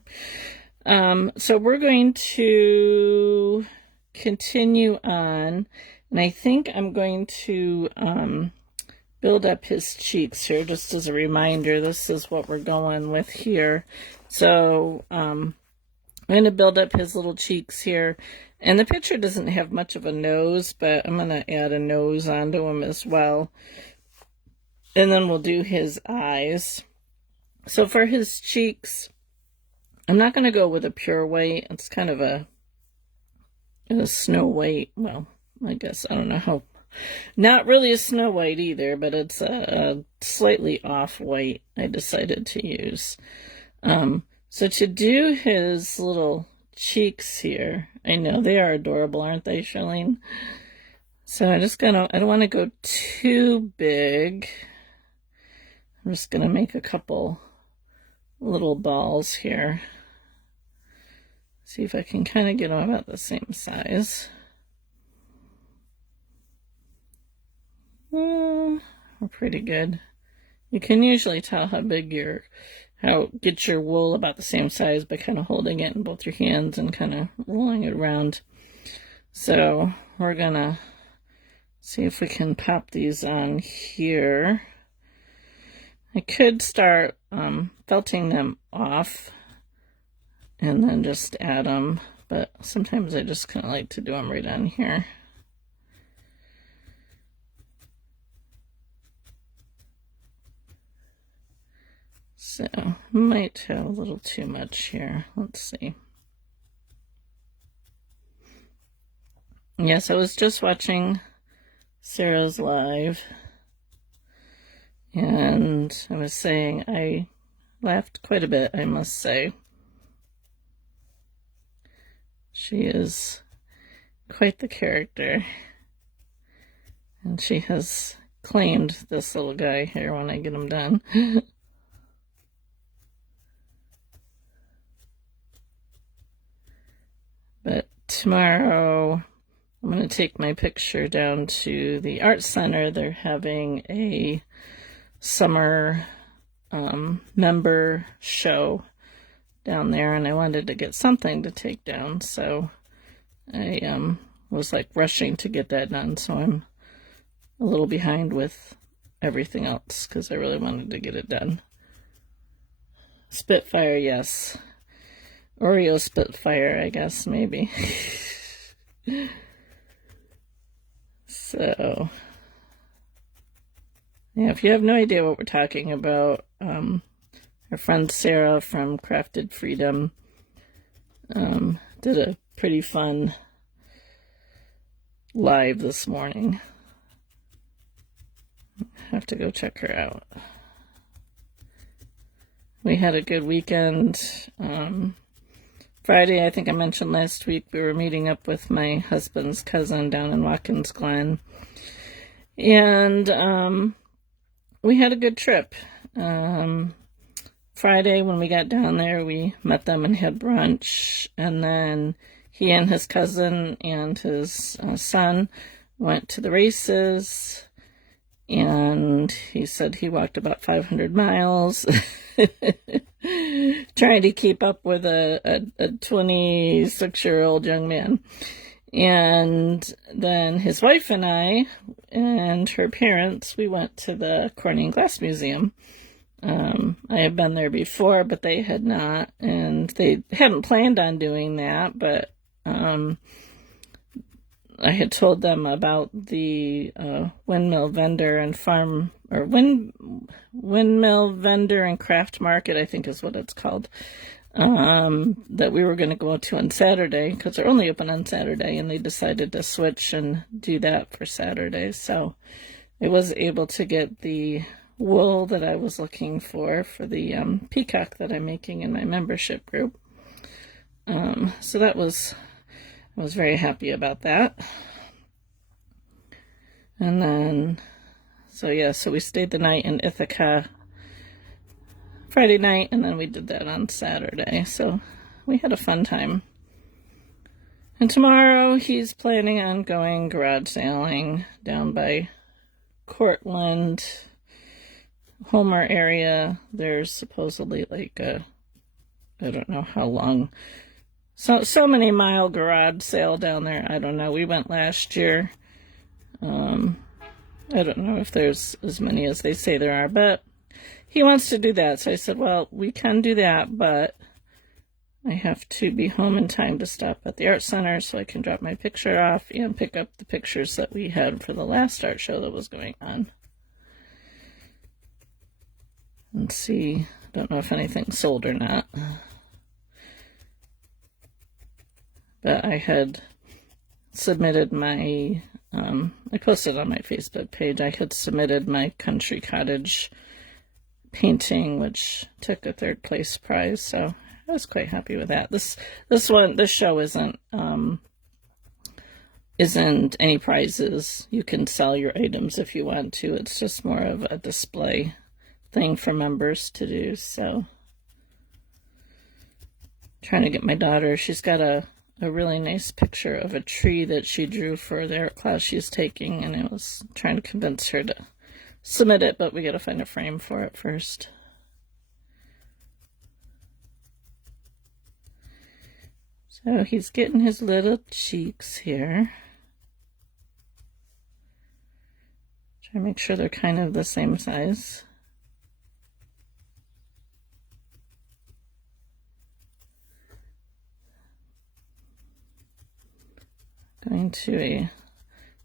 So we're going to continue on, and I think I'm going to build up his cheeks here just as a reminder. This is what we're going with here. So I'm going to build up his little cheeks here, and the picture doesn't have much of a nose, but I'm going to add a nose onto him as well, and then we'll do his eyes. So for his cheeks, I'm not going to go with a pure white. It's kind of a Snow White. Well, I guess, I don't know how. Not really a Snow White either, but it's a slightly off white I decided to use. So to do his little cheeks here, I know they are adorable, aren't they, Charlene? So I don't want to go too big. I'm just going to make a couple little balls here. See if I can kind of get them about the same size. We're pretty good. You can usually tell get your wool about the same size by kind of holding it in both your hands and kind of rolling it around. So we're gonna see if we can pop these on here. I could start felting them off and then just add them, but sometimes I just kind of like to do them right on here. So, might have a little too much here. Let's see. Yes, I was just watching Sarah's live, and I was saying I laughed quite a bit, I must say. She is quite the character, and she has claimed this little guy here when I get him done. But tomorrow I'm going to take my picture down to the art center. They're having a summer member show down there, and I wanted to get something to take down, so I was like rushing to get that done, so I'm a little behind with everything else because I really wanted to get it done. Spitfire, yes. Oreo Spitfire, I guess, maybe. So, yeah, if you have no idea what we're talking about, our friend Sarah from Crafted Freedom did a pretty fun live this morning. Have to go check her out. We had a good weekend. Friday, I think I mentioned last week, we were meeting up with my husband's cousin down in Watkins Glen. And we had a good trip. Friday, when we got down there, we met them and had brunch. And then he and his cousin and his son went to the races. And he said he walked about 500 miles. Trying to keep up with a 26-year-old young man. And then his wife and I and her parents, we went to the Corning Glass Museum. I had been there before, but they had not, and they hadn't planned on doing that, but I had told them about the windmill vendor and windmill vendor and craft market, I think is what it's called, that we were going to go to on Saturday, because they're only open on Saturday, and they decided to switch and do that for Saturday. So I was able to get the wool that I was looking for the peacock that I'm making in my membership group. So I was very happy about that. And then, so we stayed the night in Ithaca Friday night, and then we did that on Saturday. So we had a fun time. And tomorrow he's planning on going garage sailing down by Cortland, Homer area. There's supposedly like I don't know how long, so many mile garage sale down there. I don't know. We went last year. I don't know if there's as many as they say there are, but he wants to do that. So I said, well, we can do that, but I have to be home in time to stop at the art center so I can drop my picture off and pick up the pictures that we had for the last art show that was going on. And see, I don't know if anything's sold or not. But I had submitted my, I posted on my Facebook page, I had submitted my country cottage painting, which took a 3rd place prize, so I was quite happy with that. This show isn't any prizes. You can sell your items if you want to. It's just more of a display thing for members to do. So trying to get my daughter, she's got a a really nice picture of a tree that she drew for the art class she's taking, and I was trying to convince her to submit it, but we gotta find a frame for it first. So he's getting his little cheeks here. Try to make sure they're kind of the same size. Going to a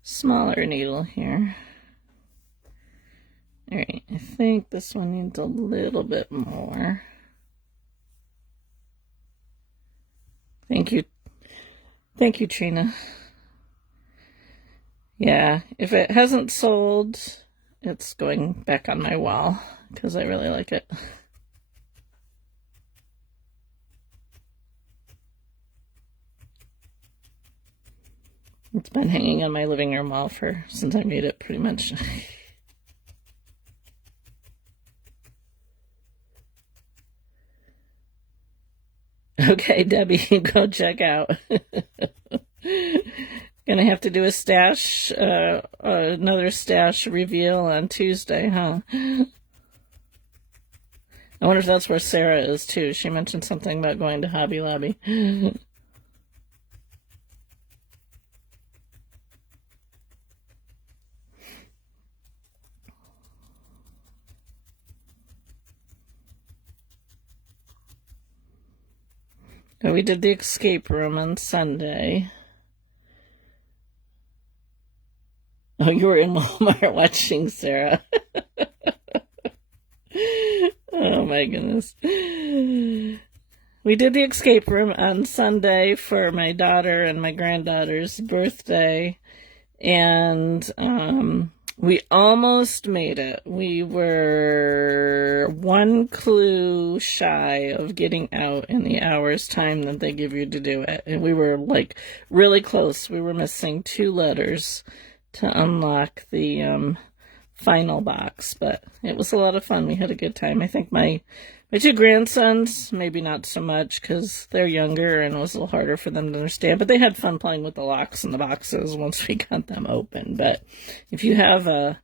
smaller needle here. All right, I think this one needs a little bit more. Thank you, Trina. Yeah, if it hasn't sold, it's going back on my wall because I really like it. It's been hanging on my living room wall since I made it, pretty much. Okay, Debbie, go check out. Gonna have to do a stash, another stash reveal on Tuesday, huh? I wonder if that's where Sarah is too. She mentioned something about going to Hobby Lobby. We did the escape room on Sunday. Oh, you were in Walmart watching Sarah. Oh my goodness. We did the escape room on Sunday for my daughter and my granddaughter's birthday, and we almost made it. We were one clue shy of getting out in the hour's time that they give you to do it. And we were like really close. We were missing 2 letters to unlock the final box, but it was a lot of fun. We had a good time. I think my 2 grandsons, maybe not so much because they're younger and it was a little harder for them to understand, but they had fun playing with the locks and the boxes once we got them open. But if you have a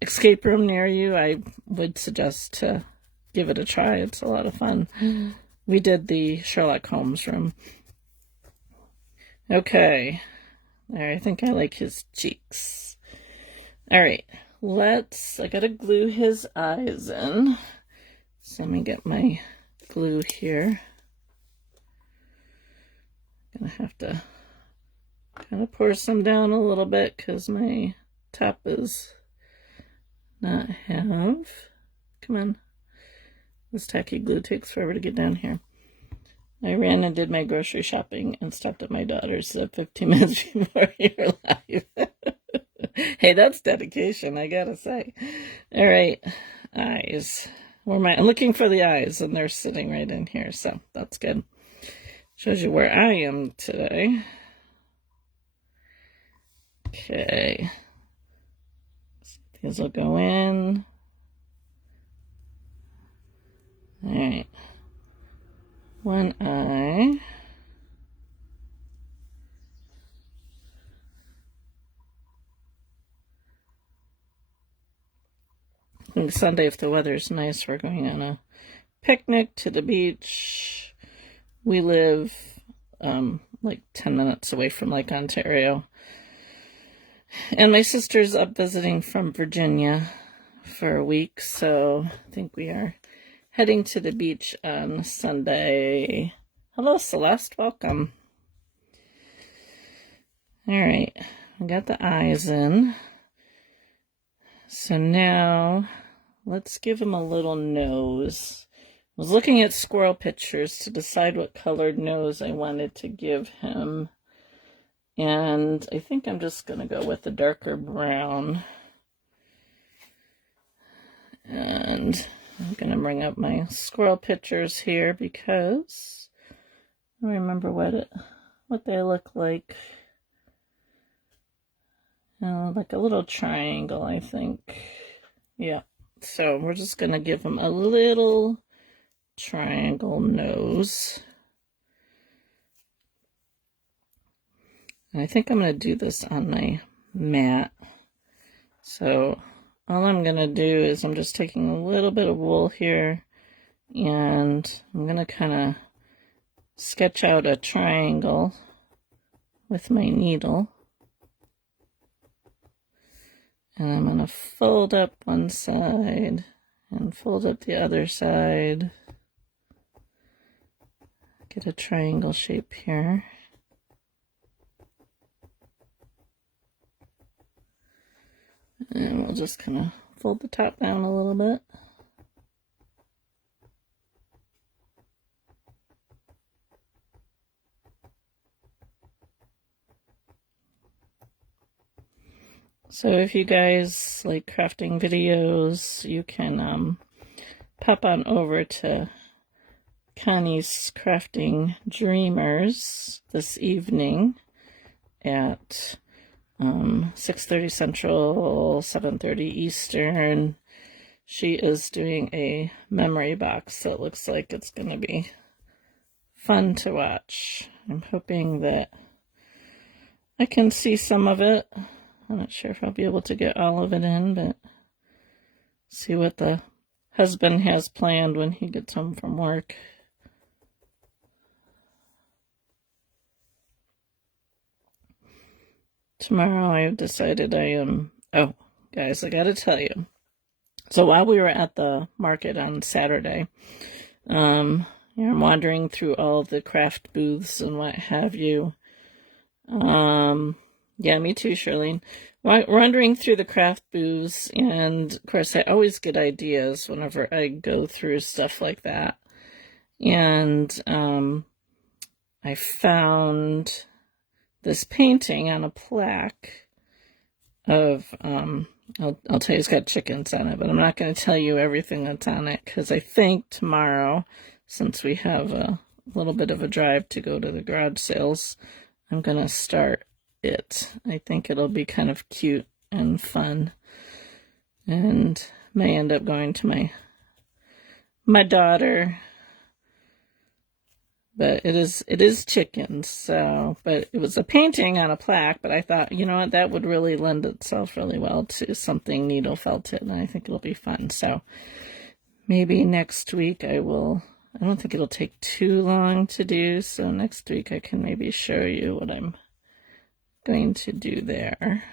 escape room near you, I would suggest to give it a try. It's a lot of fun. We did the Sherlock Holmes room. Okay. There, I think I like his cheeks. All right, I gotta glue his eyes in. So let me get my glue here. Gonna have to kind of pour some down a little bit because my top is not have. Come on. This tacky glue takes forever to get down here. I ran and did my grocery shopping and stopped at my daughter's 15 minutes before your live. Hey, that's dedication, I gotta say. All right, eyes. I'm looking for the eyes, and they're sitting right in here, so that's good. Shows you where I am today. Okay. These will go in. All right. One eye. I think Sunday, if the weather's nice, we're going on a picnic to the beach. We live like 10 minutes away from Lake Ontario. And my sister's up visiting from Virginia for a week, so I think we are heading to the beach on Sunday. Hello, Celeste. Welcome. All right. I got the eyes in. So now let's give him a little nose. I was looking at squirrel pictures to decide what colored nose I wanted to give him. And I think I'm just going to go with the darker brown. And I'm going to bring up my squirrel pictures here because I don't remember what they look like. Like a little triangle, I think. Yeah. So we're just going to give him a little triangle nose. And I think I'm going to do this on my mat. So all I'm going to do is I'm just taking a little bit of wool here, and I'm going to kind of sketch out a triangle with my needle. And I'm going to fold up one side and fold up the other side. Get a triangle shape here. And we'll just kind of fold the top down a little bit. So if you guys like crafting videos, you can pop on over to Connie's Crafting Dreamers this evening at 6:30 Central, 7:30 Eastern. She is doing a memory box that looks like it's going to be fun to watch. I'm hoping that I can see some of it. I'm not sure if I'll be able to get all of it in, but see what the husband has planned when he gets home from work. Tomorrow I have decided I am... Oh, guys, I gotta tell you. So while we were at the market on Saturday, I'm wandering through all the craft booths and what have you. Yeah, me too, Shirlene. Wandering through the craft booths, and of course I always get ideas whenever I go through stuff like that. And I found this painting on a plaque of, I'll tell you it's got chickens on it, but I'm not going to tell you everything that's on it, because I think tomorrow, since we have a little bit of a drive to go to the garage sales, I'm going to start it. I think it'll be kind of cute and fun, and may end up going to my daughter, but it is chickens. So, but it was a painting on a plaque, but I thought, you know what, that would really lend itself really well to something needle felted, and I think it'll be fun. So maybe next week I don't think it'll take too long to do, so next week I can maybe show you what I'm going to do there.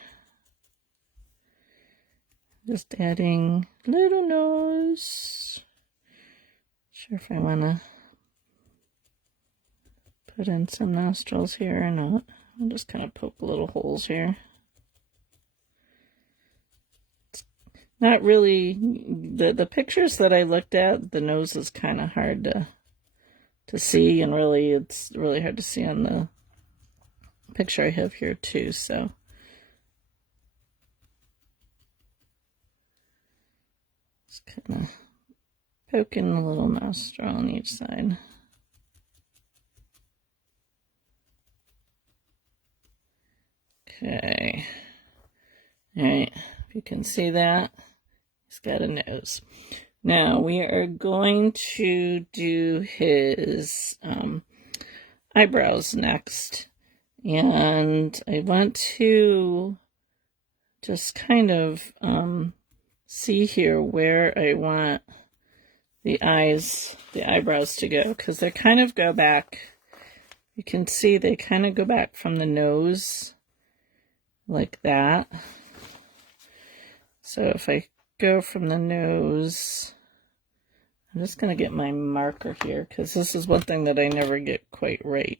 Just adding little nose. Not sure if I want to put in some nostrils here or not. I'll just kind of poke little holes here. It's not really the pictures that I looked at. The nose is kind of hard to see, and really it's really hard to see on the picture I have here too, so just kind of poking a little nostril on each side. Okay, all right, if you can see that, he's got a nose. Now we are going to do his eyebrows next. And I want to just kind of see here where I want the eyebrows to go, because they kind of go back. You can see they kind of go back from the nose like that. So if I go from the nose, I'm just going to get my marker here, because this is one thing that I never get quite right.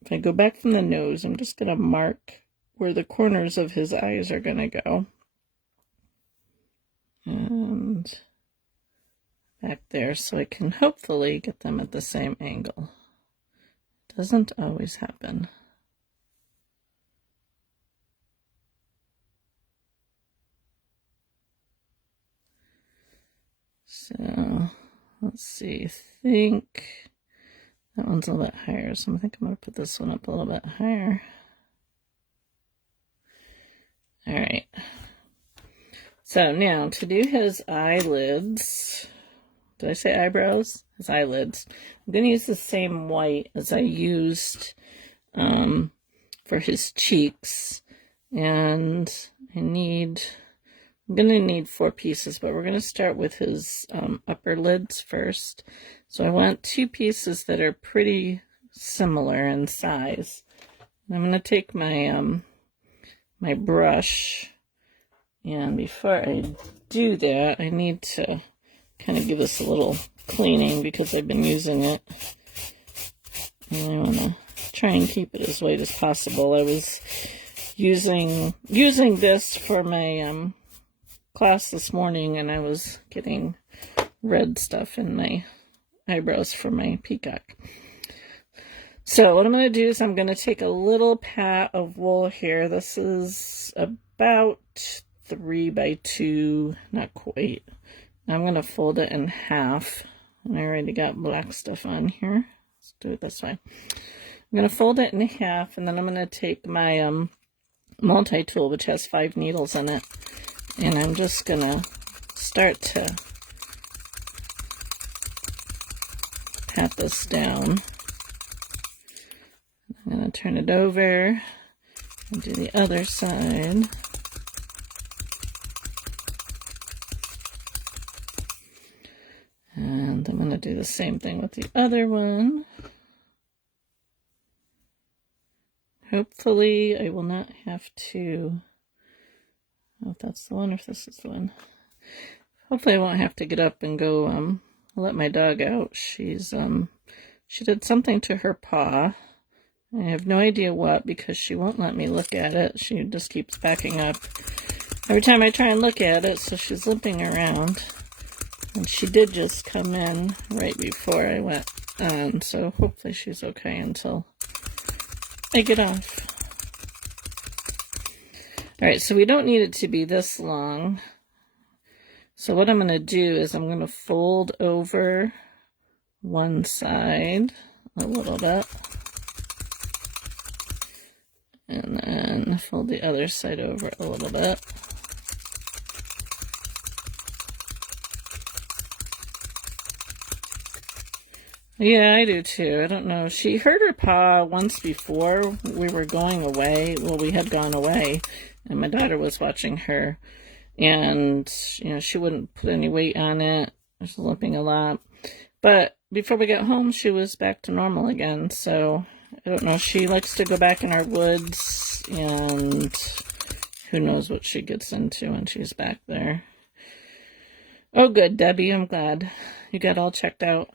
If I go back from the nose, I'm just going to mark where the corners of his eyes are going to go. And back there, so I can hopefully get them at the same angle. Doesn't always happen. So, let's see, I think that one's a little bit higher, so I think I'm going to put this one up a little bit higher. All right. So now, to do his eyelids, did I say eyebrows? His eyelids. I'm going to use the same white as I used for his cheeks. And I'm going to need 4 pieces, but we're going to start with his upper lids first. So I want 2 pieces that are pretty similar in size. And I'm going to take my my brush, and before I do that, I need to kind of give this a little cleaning because I've been using it. And I want to try and keep it as white as possible. I was using this for my class this morning, and I was getting red stuff in my eyebrows for my peacock. So what I'm going to do is I'm going to take a little pat of wool here. This is about 3 by 2, not quite. I'm going to fold it in half. And I already got black stuff on here. Let's do it this way. I'm going to fold it in half, and then I'm going to take my multi-tool, which has 5 needles in it. And I'm just going to start to pat this down. I'm going to turn it over and do the other side. And I'm going to do the same thing with the other one. Hopefully I will not have to, I don't know if that's the one or if this is the one. Hopefully I won't have to get up and go let my dog out. She did something to her paw. I have no idea what, because she won't let me look at it. She just keeps backing up every time I try and look at it, so she's limping around. And she did just come in right before I went on, so hopefully she's okay until I get off. Alright, so we don't need it to be this long. So what I'm going to do is I'm going to fold over one side a little bit. And then fold the other side over a little bit. Yeah, I do too. I don't know. She hurt her paw once before we were going away. Well, we had gone away, and my daughter was watching her. And, you know, she wouldn't put any weight on it. She was limping a lot. But before we got home, she was back to normal again, so I don't know, she likes to go back in our woods, and who knows what she gets into when she's back there. Oh, good, Debbie, I'm glad you got all checked out.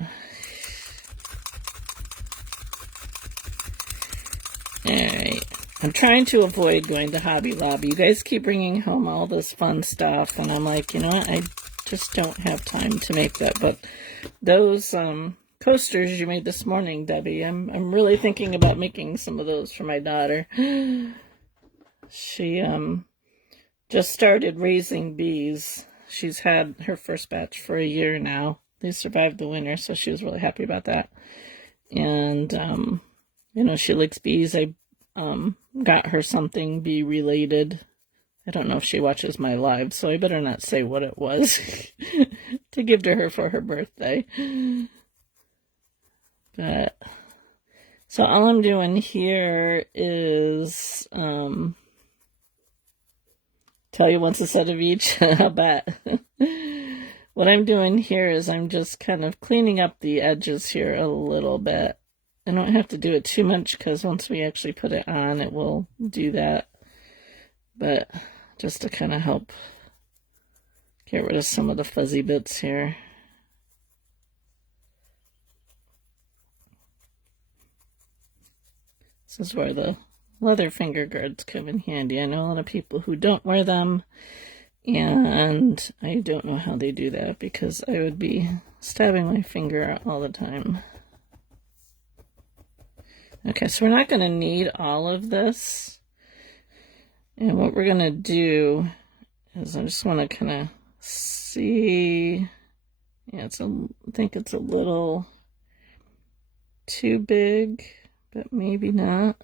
Alright, I'm trying to avoid going to Hobby Lobby. You guys keep bringing home all this fun stuff, and I'm like, you know what, I just don't have time to make that, but those, coasters you made this morning, Debbie. I'm really thinking about making some of those for my daughter. She just started raising bees. She's had her first batch for a year now. They survived the winter, so she was really happy about that. And you know, she likes bees. I got her something bee related. I don't know if she watches my live, so I better not say what it was to give to her for her birthday. But, so all I'm doing here is, tell you once a set of each, I'll bet. What I'm doing here is I'm just kind of cleaning up the edges here a little bit. I don't have to do it too much, because once we actually put it on, it will do that. But just to kind of help get rid of some of the fuzzy bits here. This is where the leather finger guards come in handy. I know a lot of people who don't wear them, and I don't know how they do that, because I would be stabbing my finger all the time. Okay, so we're not going to need all of this. And what we're going to do is I just want to kind of see. Yeah, I think it's a little too big, but maybe not.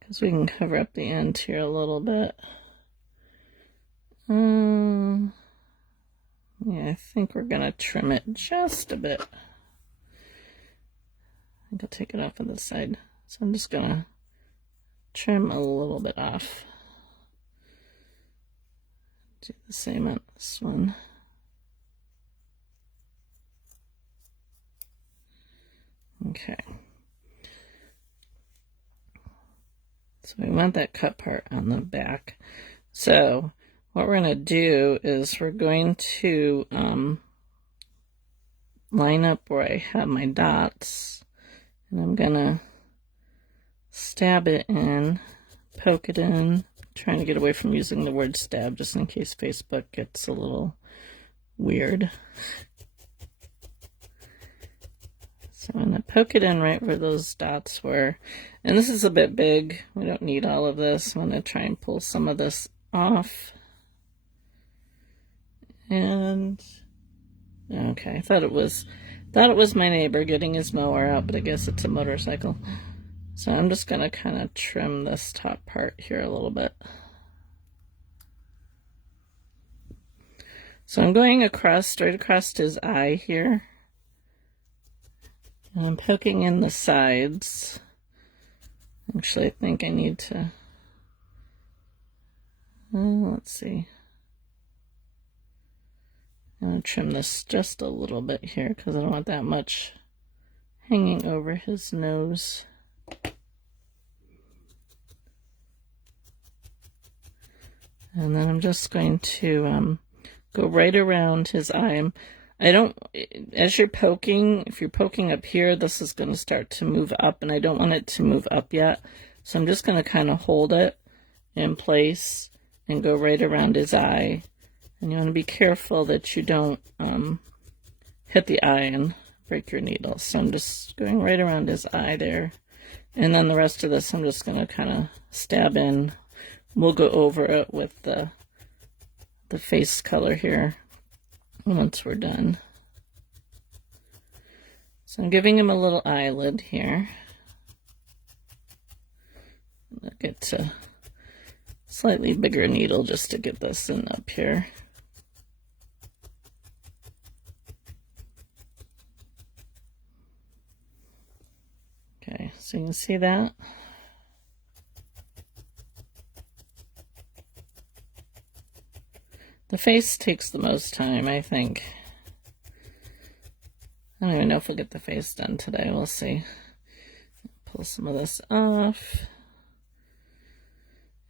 Because we can cover up the end here a little bit. Yeah, I think we're going to trim it just a bit. I think I'll take it off on the side. So I'm just gonna trim a little bit off. Do the same on this one. Okay. So we want that cut part on the back. So what we're going to do is we're going to line up where I have my dots, and I'm going to stab it in, poke it in, trying to get away from using the word stab just in case Facebook gets a little weird. So I'm going to poke it in right where those dots were. And this is a bit big. We don't need all of this. I'm going to try and pull some of this off. And okay, I thought it was my neighbor getting his mower out, but I guess it's a motorcycle. So I'm just going to kind of trim this top part here a little bit. So I'm going across, straight across his eye here. And I'm poking in the sides. Actually, I think I need to, let's see. I'm going to trim this just a little bit here because I don't want that much hanging over his nose. And then I'm just going to go right around his eye. As you're poking, if you're poking up here, this is going to start to move up, and I don't want it to move up yet. So I'm just going to kind of hold it in place and go right around his eye. And you want to be careful that you don't hit the eye and break your needle. So I'm just going right around his eye there. And then the rest of this I'm just going to kind of stab in. We'll go over it with the face color here once we're done. So I'm giving him a little eyelid here. I'll get a slightly bigger needle just to get this in up here. Okay, so you can see that. The face takes the most time, I think. I don't even know if we'll get the face done today. We'll see. Pull some of this off.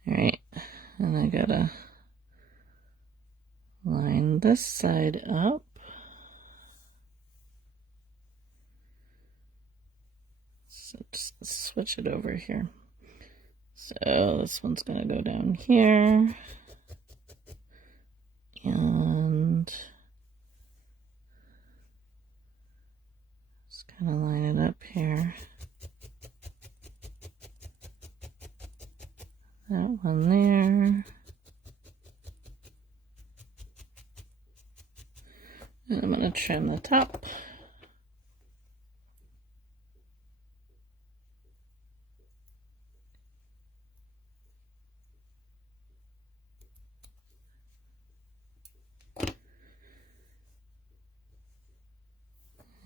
Alright, and I gotta line this side up. So just switch it over here. So this one's gonna go down here. And just kind of line it up here. That one there. And I'm going to trim the top.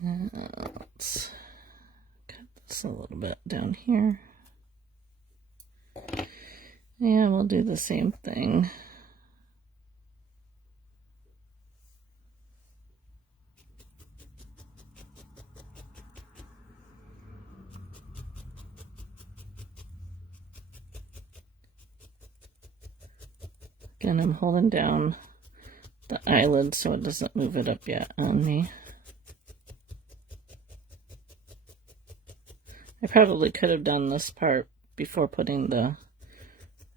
Let's cut this a little bit down here. Yeah, we'll do the same thing. Again, I'm holding down the eyelid so it doesn't move it up yet on me. I probably could have done this part before putting the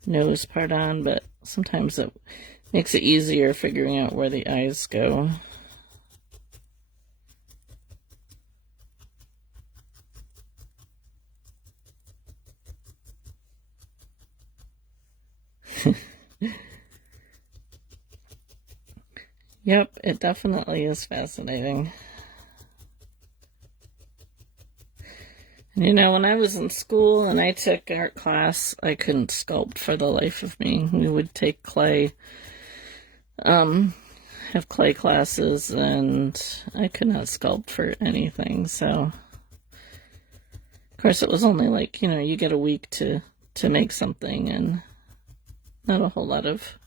nose part on, but sometimes it makes it easier figuring out where the eyes go. Yep, it definitely is fascinating. And you know, when I was in school and I took art class, I couldn't sculpt for the life of me. We would take clay, have clay classes, and I could not sculpt for anything. So course, it was only like, you get a week to make something and not a whole lot of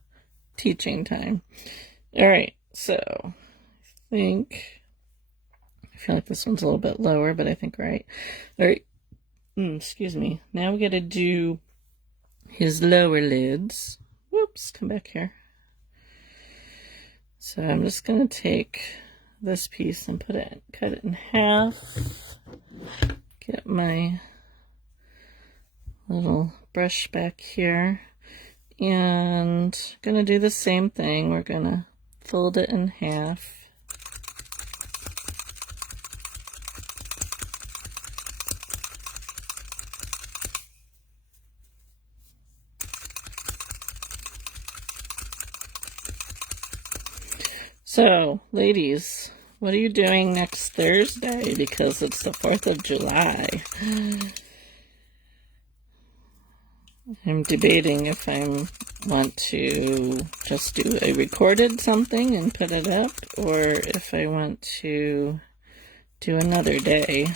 teaching time. All right, so I feel like this one's a little bit lower, but I think right. All right, excuse me. Now we got to do his lower lids. Whoops, come back here. So I'm just going to take this piece and cut it in half. Get my little brush back here. And going to do the same thing. We're going to fold it in half. So, ladies, what are you doing next Thursday? Because it's the 4th of July. I'm debating if I want to just do a recorded something and put it up, or if I want to do another day.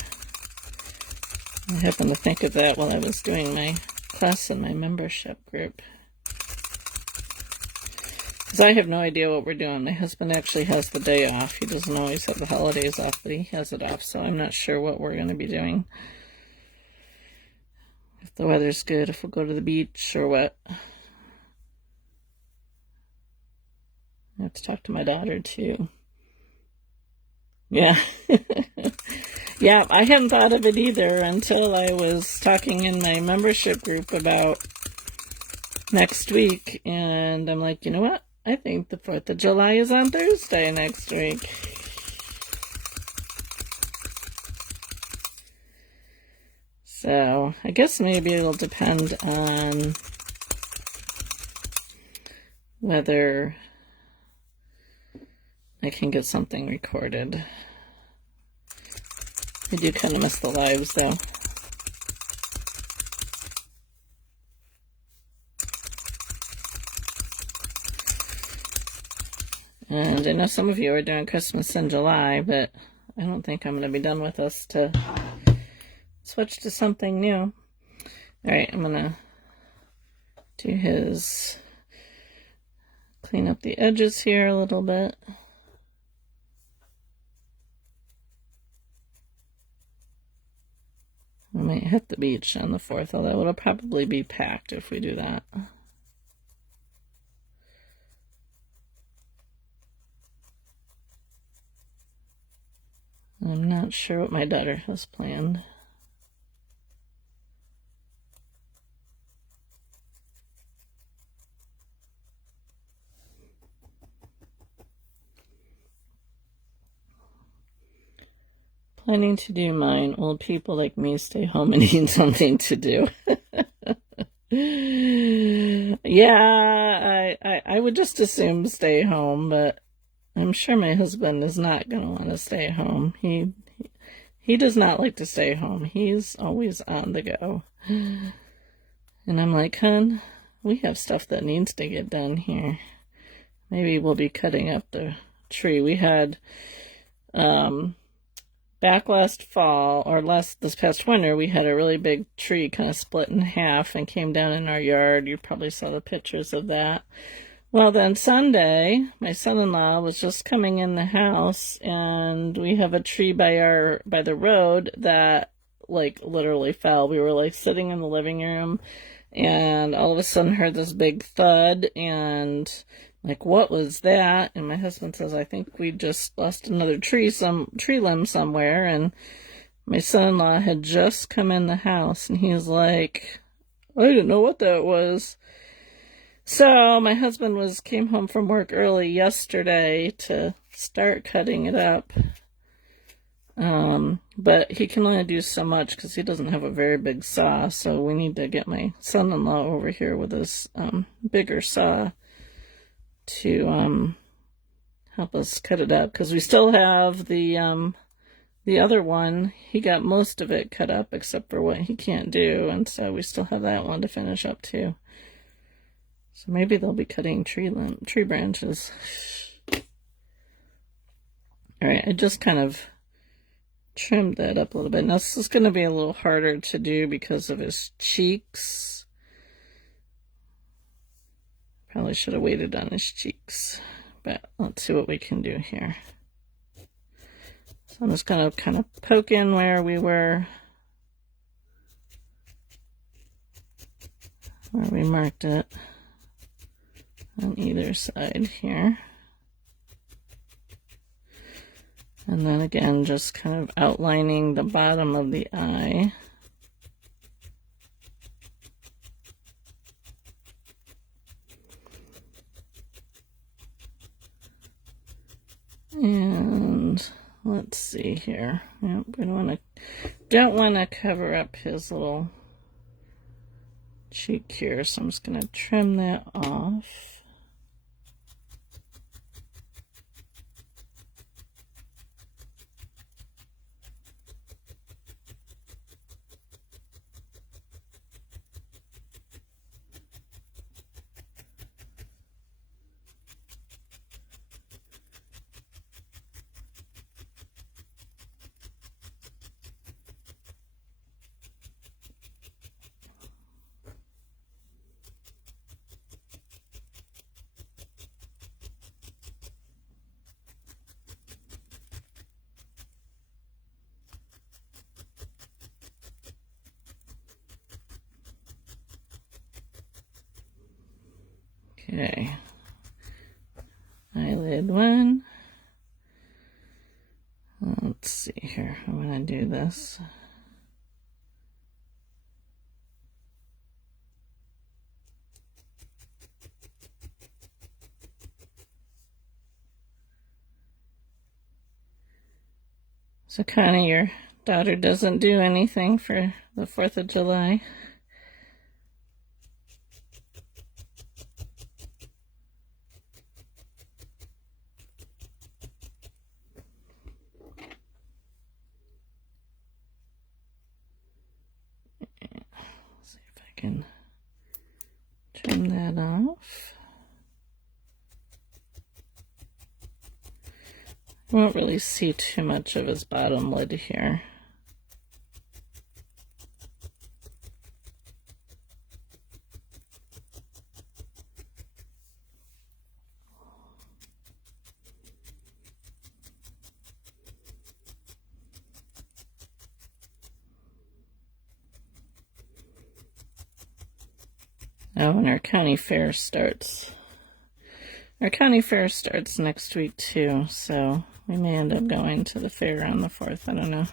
I happened to think of that while I was doing my class in my membership group. Because I have no idea what we're doing. My husband actually has the day off. He doesn't always have the holidays off, but he has it off, so I'm not sure what we're going to be doing. If the weather's good, if we'll go to the beach or what. I have to talk to my daughter, too. Yeah. Yeah, I hadn't thought of it either until I was talking in my membership group about next week, and I'm like, you know what? I think the 4th of July is on Thursday next week. So, I guess maybe it'll depend on whether I can get something recorded. I do kind of miss the lives, though. And I know some of you are doing Christmas in July, but I don't think I'm going to be done with this to switch to something new. All right, I'm going to do his, clean up the edges here a little bit. I might hit the beach on the 4th, although it'll probably be packed if we do that. I'm not sure what my daughter has planned. Planning to do mine. Old people like me stay home and need something to do. Yeah, I would just assume stay home, but I'm sure my husband is not going to want to stay home. He does not like to stay home. He's always on the go. And I'm like, hun, we have stuff that needs to get done here. Maybe we'll be cutting up the tree. We had, back last fall, or this past winter, we had a really big tree kind of split in half and came down in our yard. You probably saw the pictures of that. Well, then Sunday, my son-in-law was just coming in the house, and we have a tree by the road that, like, literally fell. We were, like, sitting in the living room, and all of a sudden heard this big thud, and, like, what was that? And my husband says, I think we just lost another tree limb somewhere, and my son-in-law had just come in the house, and he's like, I didn't know what that was. So my husband came home from work early yesterday to start cutting it up. But he can only do so much because he doesn't have a very big saw. So we need to get my son-in-law over here with his bigger saw to help us cut it up. Because we still have the other one. He got most of it cut up except for what he can't do. And so we still have that one to finish up too. So maybe they'll be cutting tree branches. All right, I just kind of trimmed that up a little bit. Now this is going to be a little harder to do because of his cheeks. Probably should have waited on his cheeks, but let's see what we can do here. So I'm just going to kind of poke in where we marked it on either side here. And then again, just kind of outlining the bottom of the eye. And let's see here. Yep, we don't want to cover up his little cheek here, so I'm just going to trim that off. Okay, eyelid one. Let's see here, I'm going to do this. So Connie, your daughter doesn't do anything for the 4th of July. See if I can trim that off. I won't really see too much of his bottom lid here. Oh, and our county fair starts. Our county fair starts next week too, so we may end up going to the fair on the 4th. I don't know.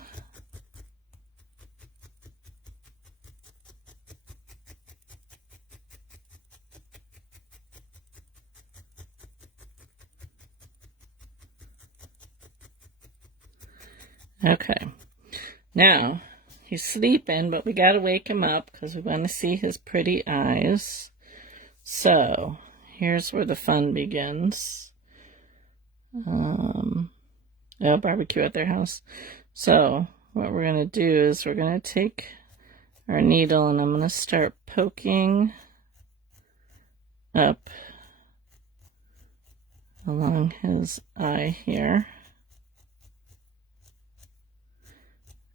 Okay, now he's sleeping, but we gotta wake him up because we want to see his pretty eyes. So here's where the fun begins. Barbecue at their house. So what we're gonna do is we're gonna take our needle and I'm gonna start poking up along his eye here.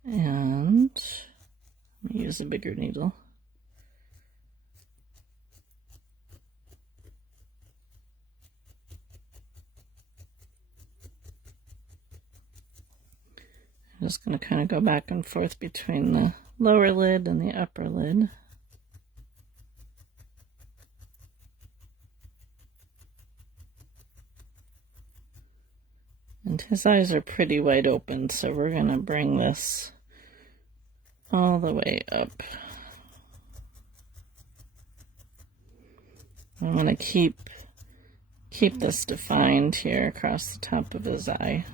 And let me use a bigger needle. I'm just going to kind of go back and forth between the lower lid and the upper lid. And his eyes are pretty wide open, so we're going to bring this all the way up. I want to keep this defined here across the top of his eye.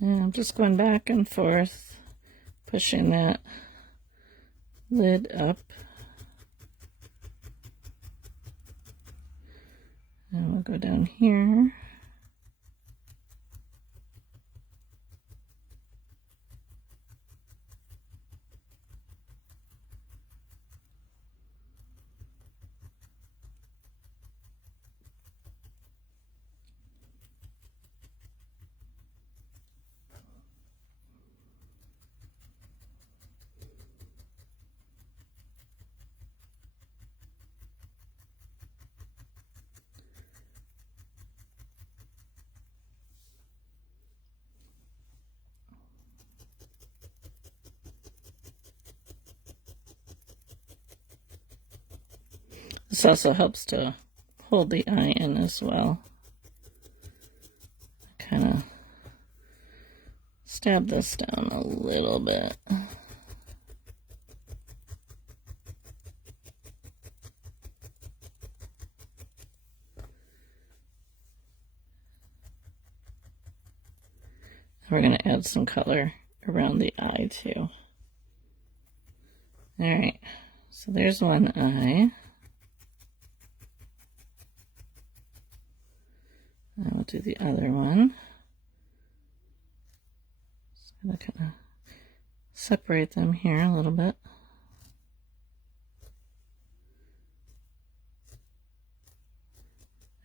And I'm just going back and forth, pushing that lid up. And we'll go down here. This also helps to hold the eye in as well. Kind of stab this down a little bit. We're going to add some color around the eye too. Alright, so there's one eye. I'll do the other one. Just gonna kind of separate them here a little bit.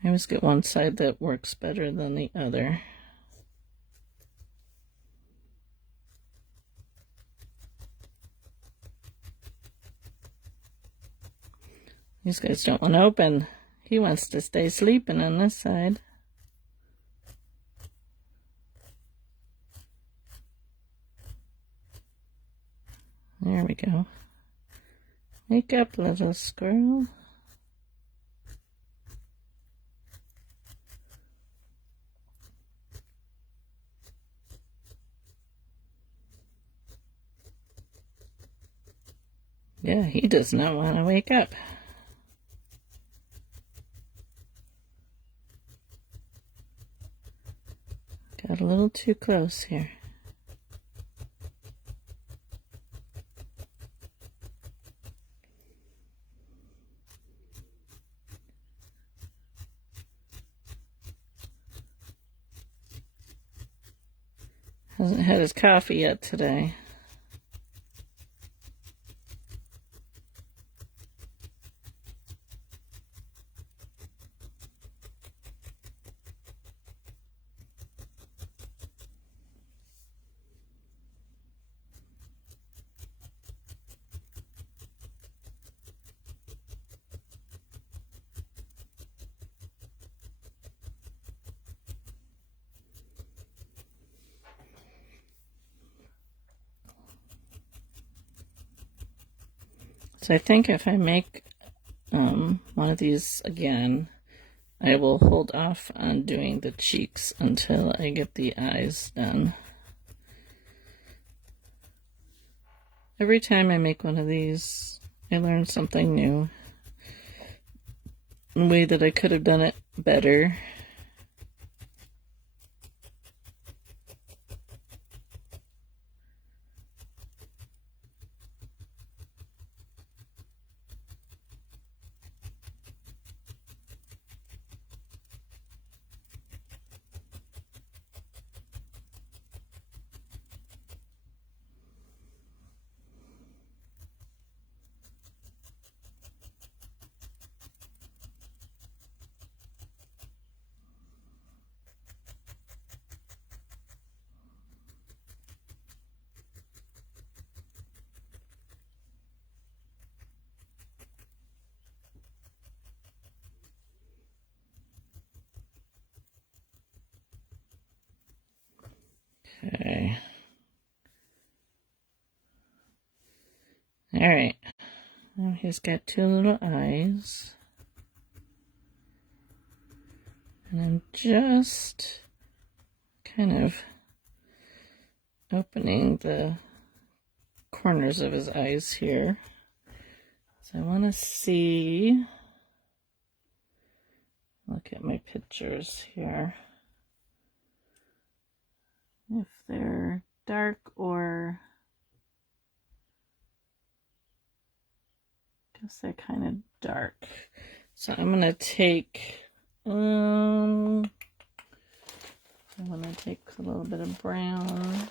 I always get one side that works better than the other. These guys don't want to open. He wants to stay sleeping on this side. There we go. Wake up, little squirrel. Yeah, he does not want to wake up. Got a little too close here. Hasn't had his coffee yet today. So I think if I make one of these again, I will hold off on doing the cheeks until I get the eyes done. Every time I make one of these, I learn something new. A way that I could have done it better. Okay. Alright. Now he's got two little eyes. And I'm just kind of opening the corners of his eyes here. So I want to see, look at my pictures here, if they're dark or I guess they're kind of dark. So I'm gonna take I want to take a little bit of brown.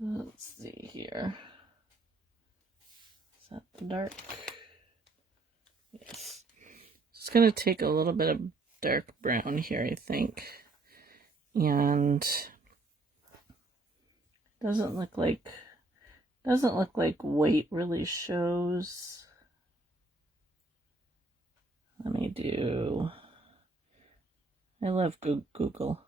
Let's see here. Is that the dark? Yes. Just going to take a little bit of dark brown here, I think. And doesn't look like white really shows. Let me do. I love Google.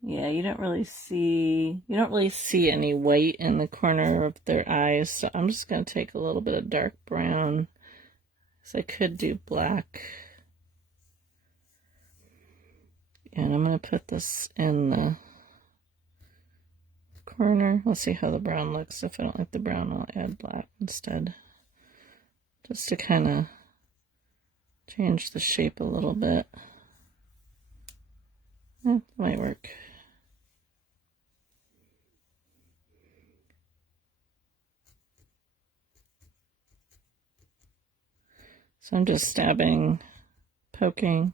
Yeah, you don't really see any white in the corner of their eyes, so I'm just going to take a little bit of dark brown, so I could do black. And I'm going to put this in the corner. Let's see how the brown looks. If I don't like the brown, I'll add black instead, just to kind of change the shape a little bit. That might work. So I'm just poking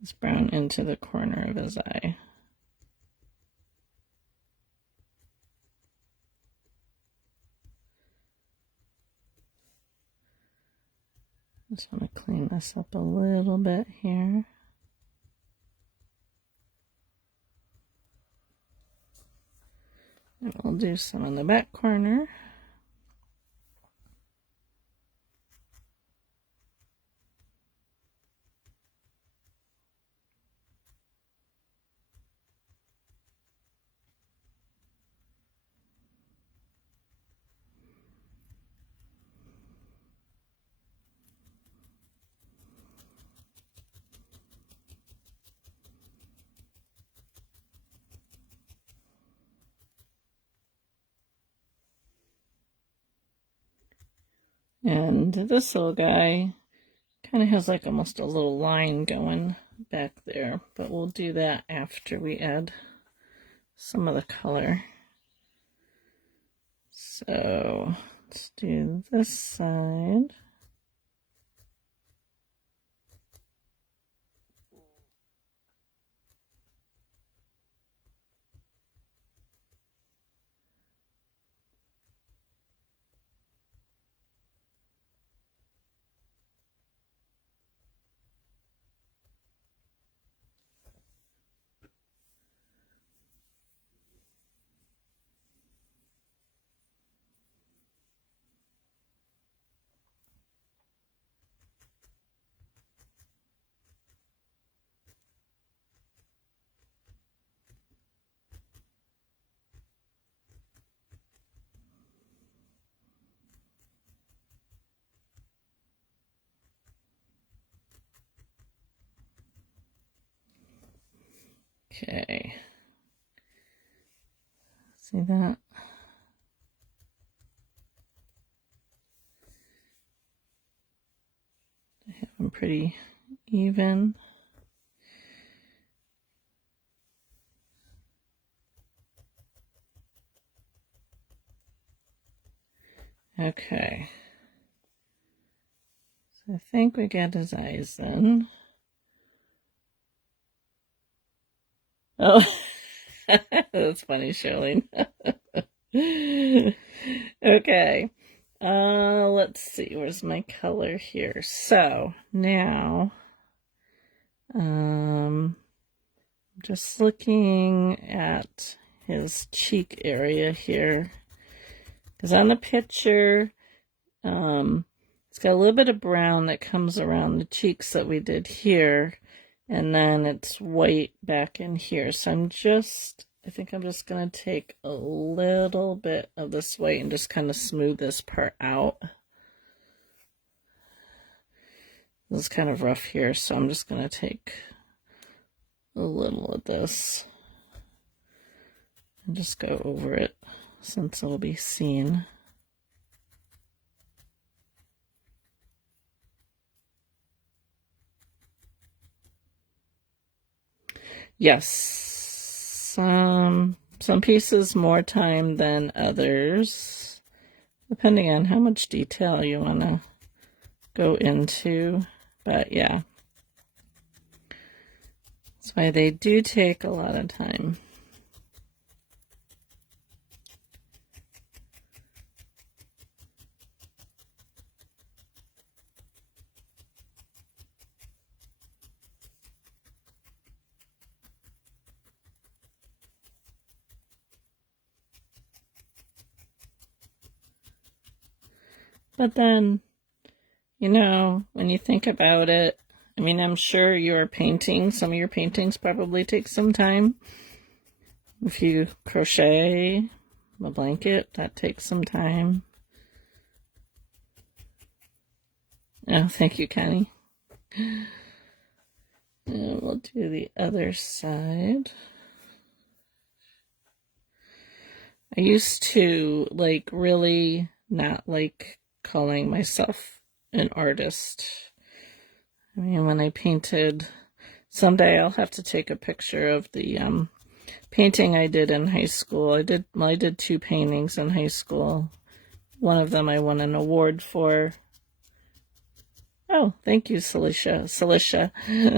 this brown into the corner of his eye. Just want to clean this up a little bit here. And we'll do some in the back corner. And this little guy kind of has like almost a little line going back there, but we'll do that after we add some of the color. So let's do this side. Okay. See that? I have them pretty even. Okay. So I think we got his eyes then. Oh, that's funny, Shirley. Okay. Let's see. Where's my color here? So now, just looking at his cheek area here, because on the picture, it's got a little bit of brown that comes around the cheeks that we did here, and then it's white back in here. So I think I'm just going to take a little bit of this white and just kind of smooth this part out. This is kind of rough here, so I'm just going to take a little of this and just go over it since it'll be seen. Yes, some pieces more time than others, depending on how much detail you want to go into. But yeah, that's why they do take a lot of time. But then, you know, when you think about it, I mean, I'm sure some of your paintings probably take some time. If you crochet a blanket, that takes some time. Oh, thank you, Connie. And we'll do the other side. I used to really not like calling myself an artist. I mean, when I painted, someday I'll have to take a picture of the painting I did in high school. I did 2 paintings in high school. One of them I won an award for. Oh, thank you, Celicia.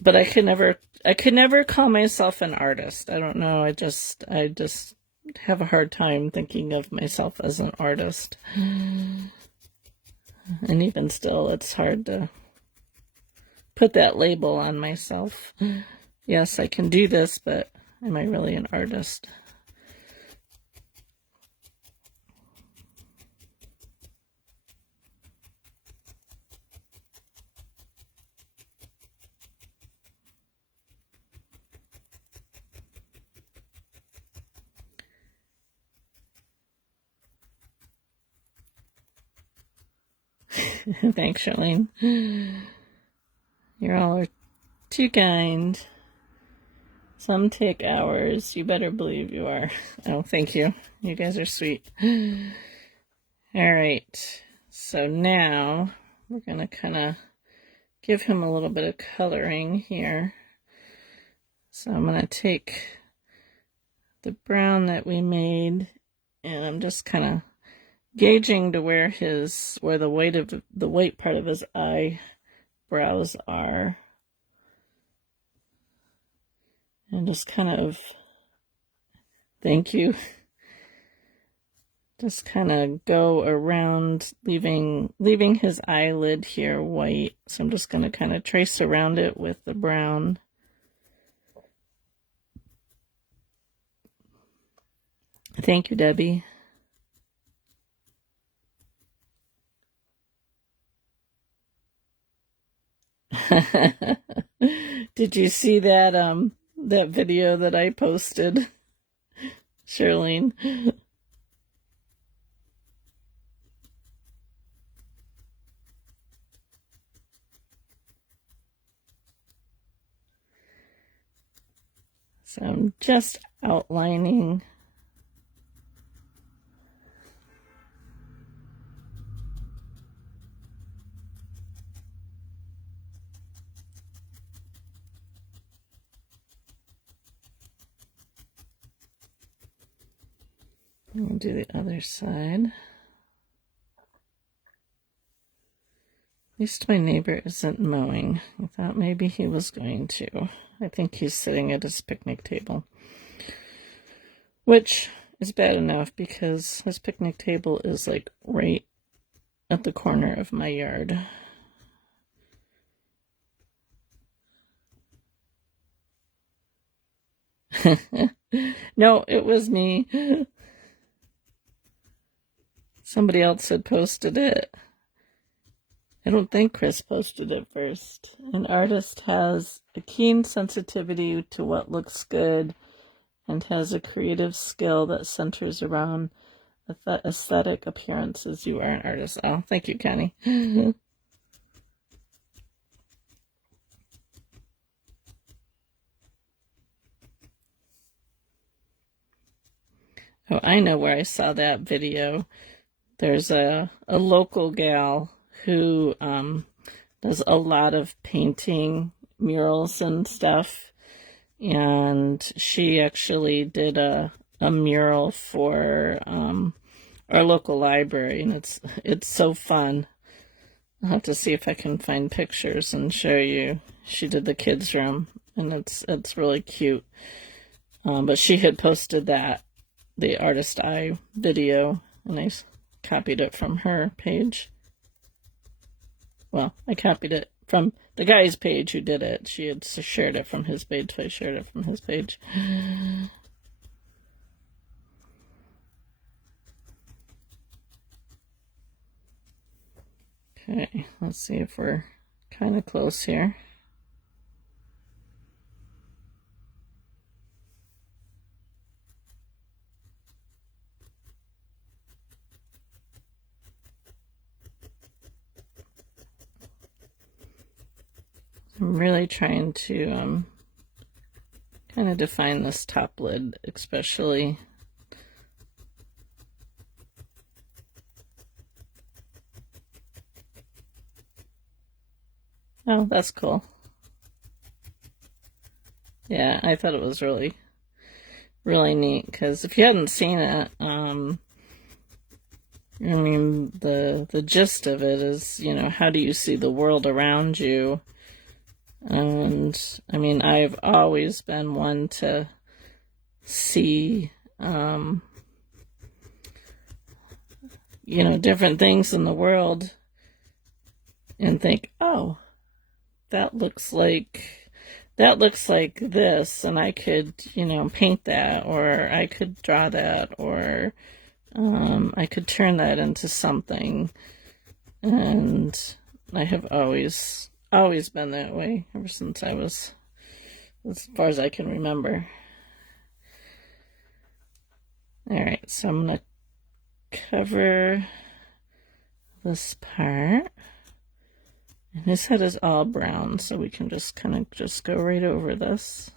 But I could never call myself an artist. I don't know. I just have a hard time thinking of myself as an artist. And even still, it's hard to put that label on myself. Yes, I can do this, but am I really an artist? Thanks, Charlene. You all are too kind. Some take hours. You better believe you are. Oh, thank you. You guys are sweet. All right. So now we're going to kind of give him a little bit of coloring here. So I'm going to take the brown that we made, and I'm just kind of gauging to where the white part of his eyebrows are, and just kind of, thank you, just kind of go around, leaving his eyelid here white. So I'm just going to kind of trace around it with the brown. Thank you, Debbie. Did you see that that video that I posted, Charlene? So I'm just outlining. We'll do the other side. At least my neighbor isn't mowing. I thought maybe he was going to. I think he's sitting at his picnic table, which is bad enough because his picnic table is like right at the corner of my yard. No, it was me. Somebody else had posted it. I don't think Chris posted it first. An artist has a keen sensitivity to what looks good and has a creative skill that centers around aesthetic appearances. You are an artist. Oh, thank you, Kenny. Oh, I know where I saw that video. There's a local gal who does a lot of painting, murals and stuff. And she actually did a mural for our local library, and it's so fun. I'll have to see if I can find pictures and show you. She did the kids' room, and it's really cute. But she had posted the Artist Eye video, and I copied it from her page. Well, I copied it from the guy's page who did it. She had shared it from his page, so I shared it from his page. Okay, let's see if we're kind of close here. I'm really trying to kind of define this top lid, especially. Oh, that's cool. Yeah, I thought it was really, really neat, because if you hadn't seen it, I mean, the gist of it is, you know, how do you see the world around you? And, I mean, I've always been one to see, you know, different things in the world and think, oh, that looks like this, and I could, you know, paint that, or I could draw that, or I could turn that into something. And I have always been that way ever since I was, as far as I can remember. All right, so I'm gonna cover this part. And his head is all brown, so we can just kind of just go right over this.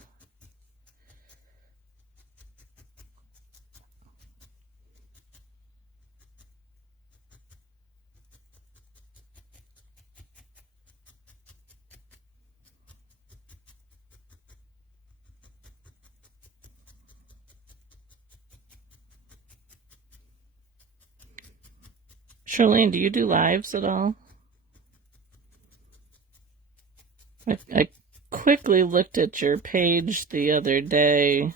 Charlene, do you do lives at all? I quickly looked at your page the other day.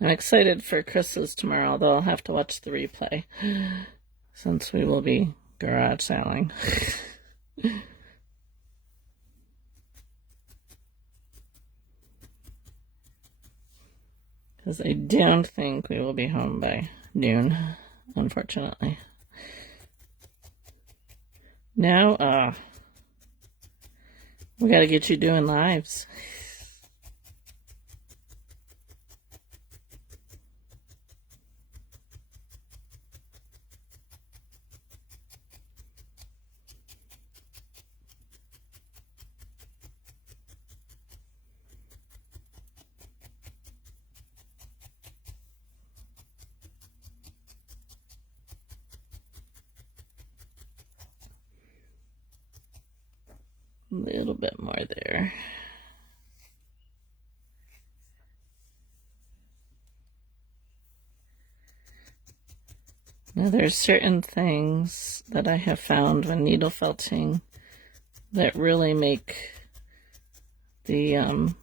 I'm excited for Chris's tomorrow, though I'll have to watch the replay since we will be garage selling. Because I don't think we will be home by noon, unfortunately. No, we gotta get you doing lives. A little bit more there. Now there's certain things that I have found when needle felting that really make the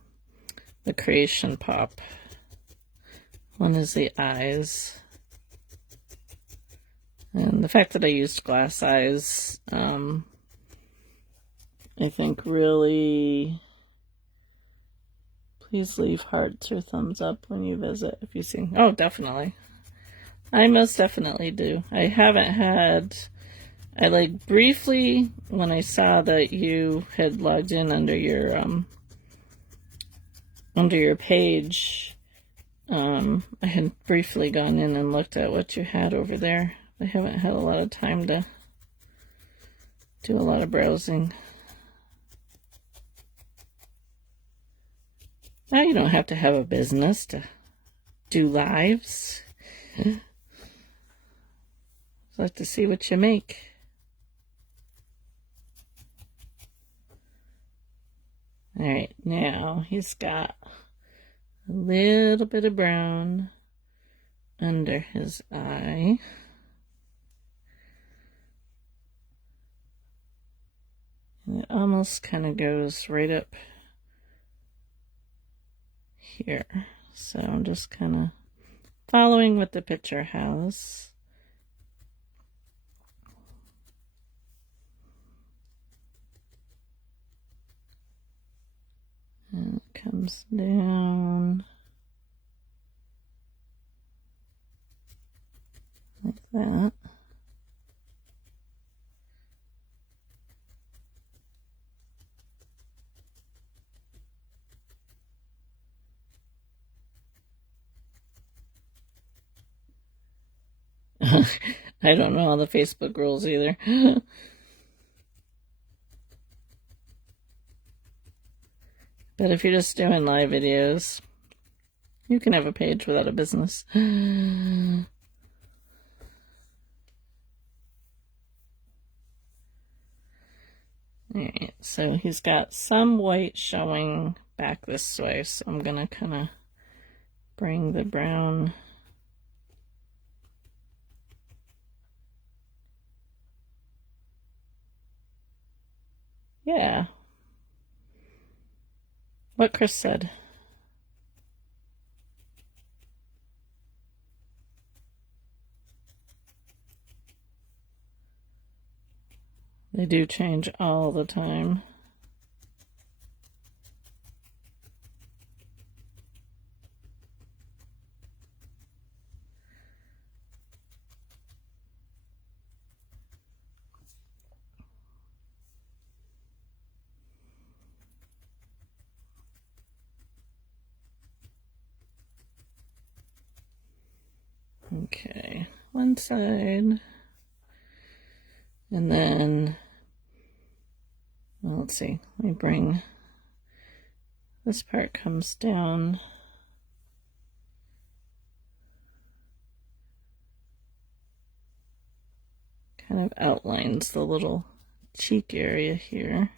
creation pop. One is the eyes. And the fact that I used glass eyes, I think really, please leave hearts or thumbs up when you visit if you see. Oh, definitely. I most definitely do. I haven't had, I like briefly, when I saw that you had logged in under your page, I had briefly gone in and looked at what you had over there. I haven't had a lot of time to do a lot of browsing. Now you don't have to have a business to do lives. I'd like to see what you make. Alright, now he's got a little bit of brown under his eye. And it almost kind of goes right up here. So I'm just kind of following what the picture has. And it comes down like that. I don't know all the Facebook rules either. But if you're just doing live videos, you can have a page without a business. Alright, so he's got some white showing back this way, so I'm going to kind of bring the brown yeah. What Chris said. They do change all the time. Okay, one side. And then, well, let's see, let me bring, this part comes down. Kind of outlines the little cheek area here.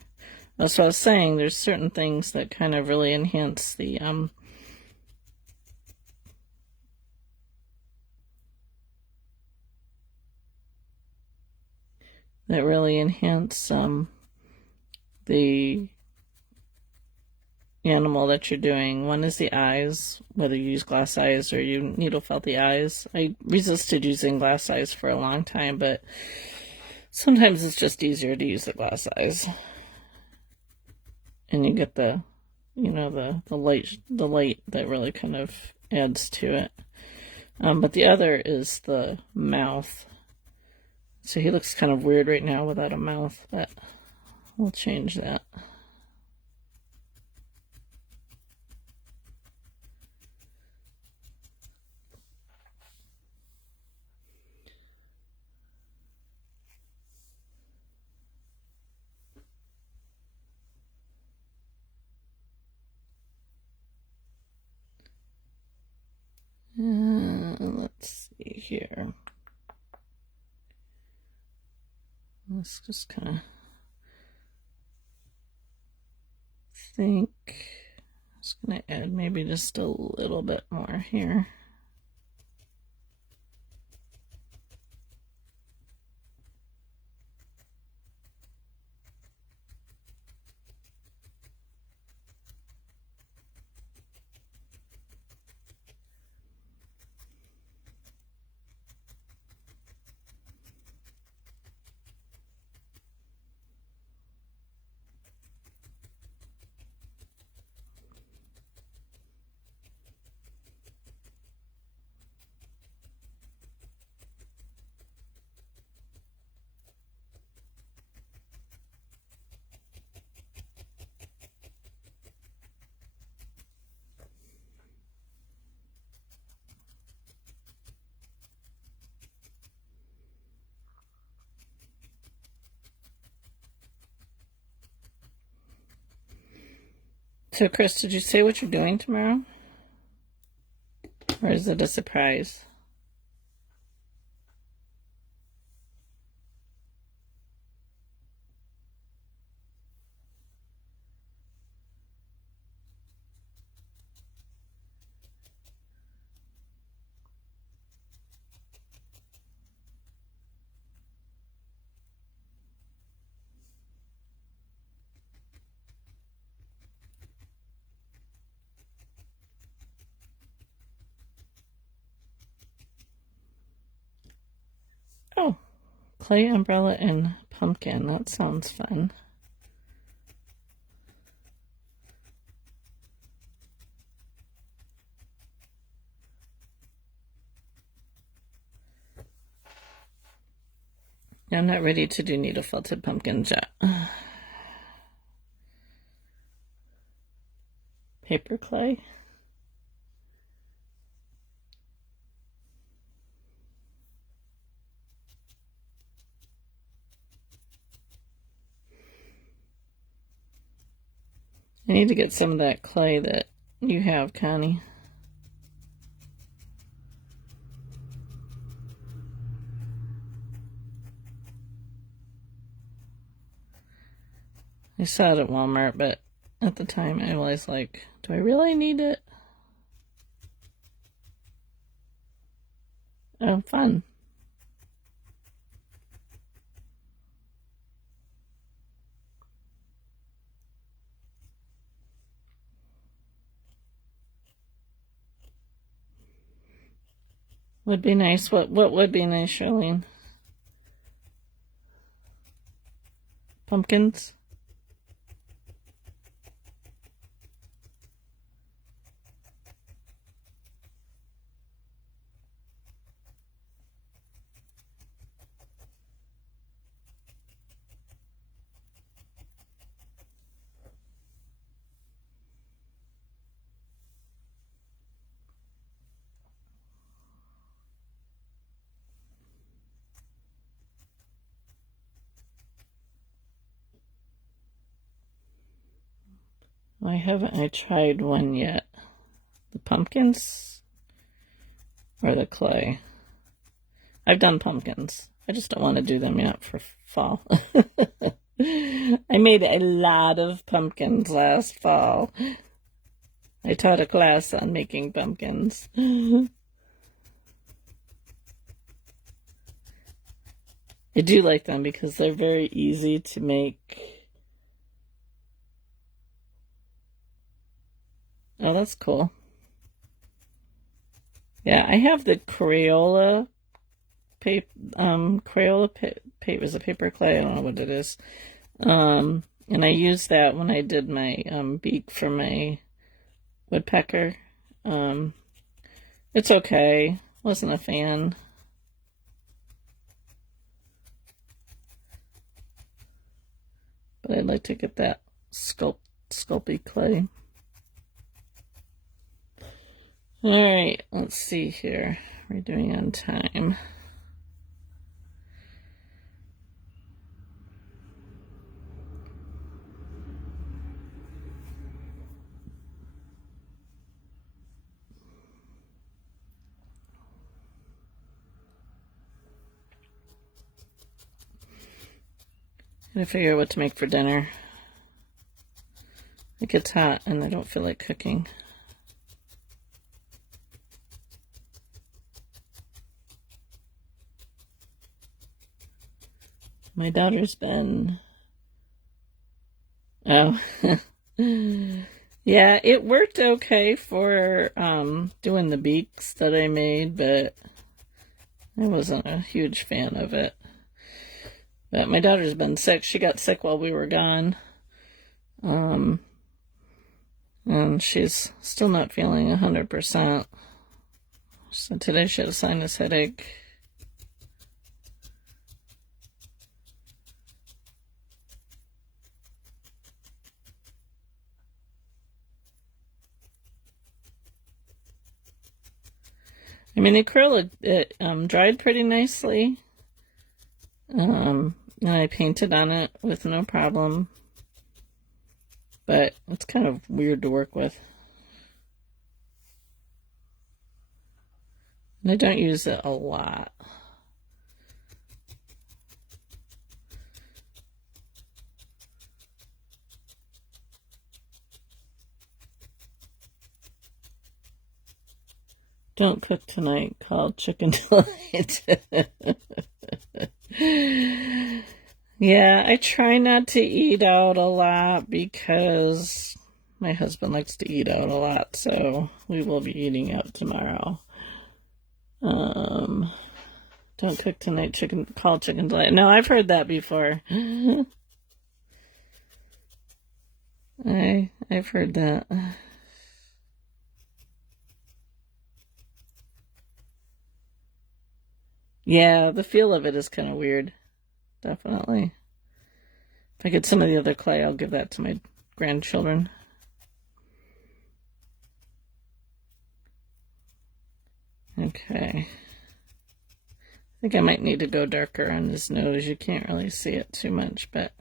That's what I was saying, there's certain things that kind of really enhance the, that really enhance the animal that you're doing. One is the eyes, whether you use glass eyes or you needle felt the eyes. I resisted using glass eyes for a long time, but sometimes it's just easier to use the glass eyes. And you get the, you know, the light that really kind of adds to it. But the other is the mouth. So he looks kind of weird right now without a mouth, but we'll change that. Let's see here. Let's just kind of think. I'm just going to add maybe just a little bit more here. So, Chris, did you say what you're doing tomorrow? Or is it a surprise? Oh, clay umbrella and pumpkin. That sounds fun. I'm not ready to do needle felted pumpkins yet. Paper clay. I need to get some of that clay that you have, Connie. I saw it at Walmart, but at the time I was like, do I really need it? Oh, fun. Would be nice. What would be nice, Charlene? Pumpkins? I haven't tried one yet. The pumpkins or the clay? I've done pumpkins. I just don't want to do them yet for fall. I made a lot of pumpkins last fall. I taught a class on making pumpkins. I do like them because they're very easy to make. Oh, that's cool. Yeah, I have the Crayola paper. Crayola paper is a paper clay. I don't know what it is. And I used that when I did my beak for my woodpecker. It's okay. Wasn't a fan. But I'd like to get that sculpey clay. All right, let's see here. We're doing on time. Gotta figure out what to make for dinner. It gets hot and I don't feel like cooking. My daughter's been... Oh. Yeah, it worked okay for doing the beaks that I made, but I wasn't a huge fan of it. But my daughter's been sick. She got sick while we were gone. And she's still not feeling 100%. So today she had a sinus headache. I mean, the acrylic, it dried pretty nicely. And I painted on it with no problem. but it's kind of weird to work with. And I don't use it a lot. Don't cook tonight, called Chicken Delight. Yeah, I try not to eat out a lot because my husband likes to eat out a lot, so we will be eating out tomorrow. Don't cook tonight, called Chicken Delight. No, I've heard that before. I've heard that. Yeah, the feel of it is kind of weird. Definitely. If I get some of the other clay, I'll give that to my grandchildren. Okay. I think I might need to go darker on his nose. You can't really see it too much, but...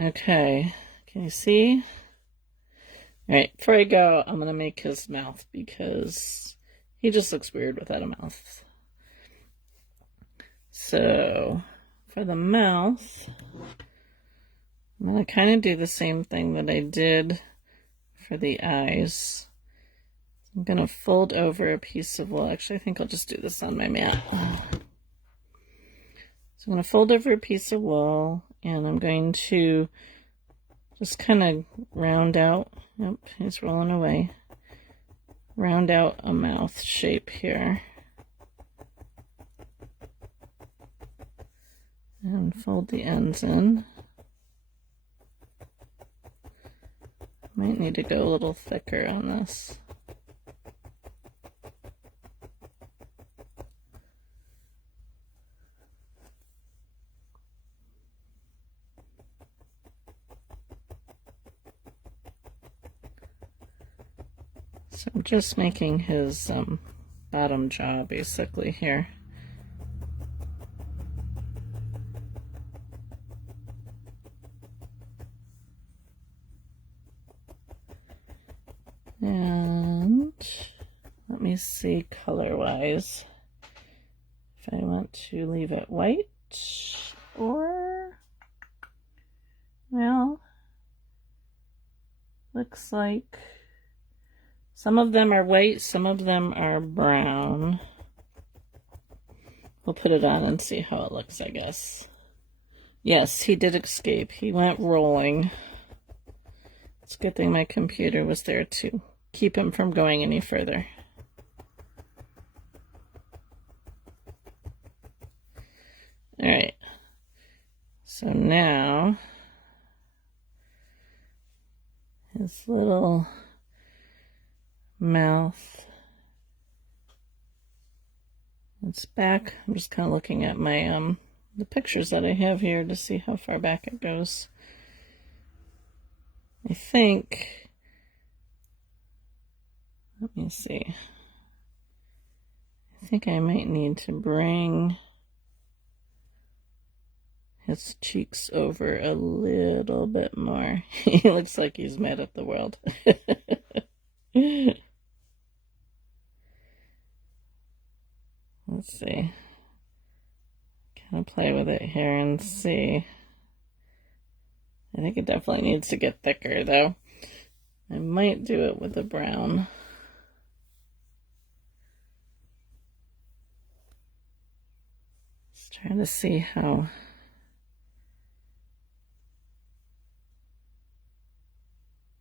Okay. Can you see? Alright, before I go, I'm going to make his mouth because he just looks weird without a mouth. So, for the mouth, I'm going to kind of do the same thing that I did for the eyes. I'm going to fold over a piece of wool. Actually, I think I'll just do this on my mat. So I'm going to fold over a piece of wool, and I'm going to just kind of round out. Yep, he's rolling away. Round out a mouth shape here. And fold the ends in. Might need to go a little thicker on this. So I'm just making his bottom jaw basically here. And let me see color-wise if I want to leave it white or, well, looks like some of them are white, some of them are brown. We'll put it on and see how it looks, I guess. Yes, he did escape. He went rolling. It's a good thing my computer was there to keep him from going any further. Alright. So now, his little mouth. It's back. I'm just kind of looking at my the pictures that I have here to see how far back it goes. I think, let me see. I think I might need to bring his cheeks over a little bit more. He looks like he's mad at the world. Let's see. Kind of play with it here and see. I think it definitely needs to get thicker, though. I might do it with the brown. Just trying to see how...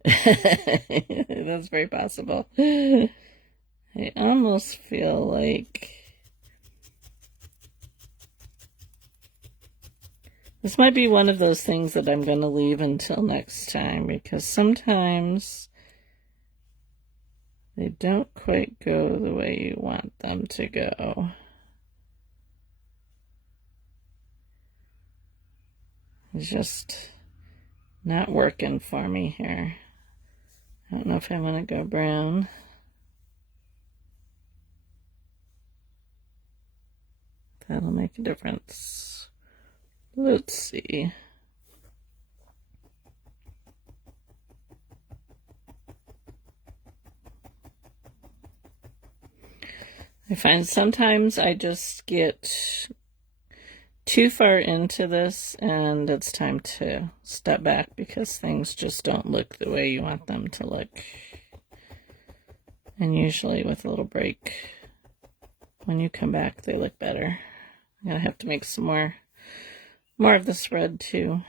That's very possible. I almost feel like this might be one of those things that I'm going to leave until next time, because sometimes they don't quite go the way you want them to go. It's just not working for me here. I don't know if I want to go brown. that'll make a difference. Let's see. I find sometimes I just get too far into this and it's time to step back because things just don't look the way you want them to look. And usually with a little break, when you come back, they look better. I'm gonna have to make some more of this red too.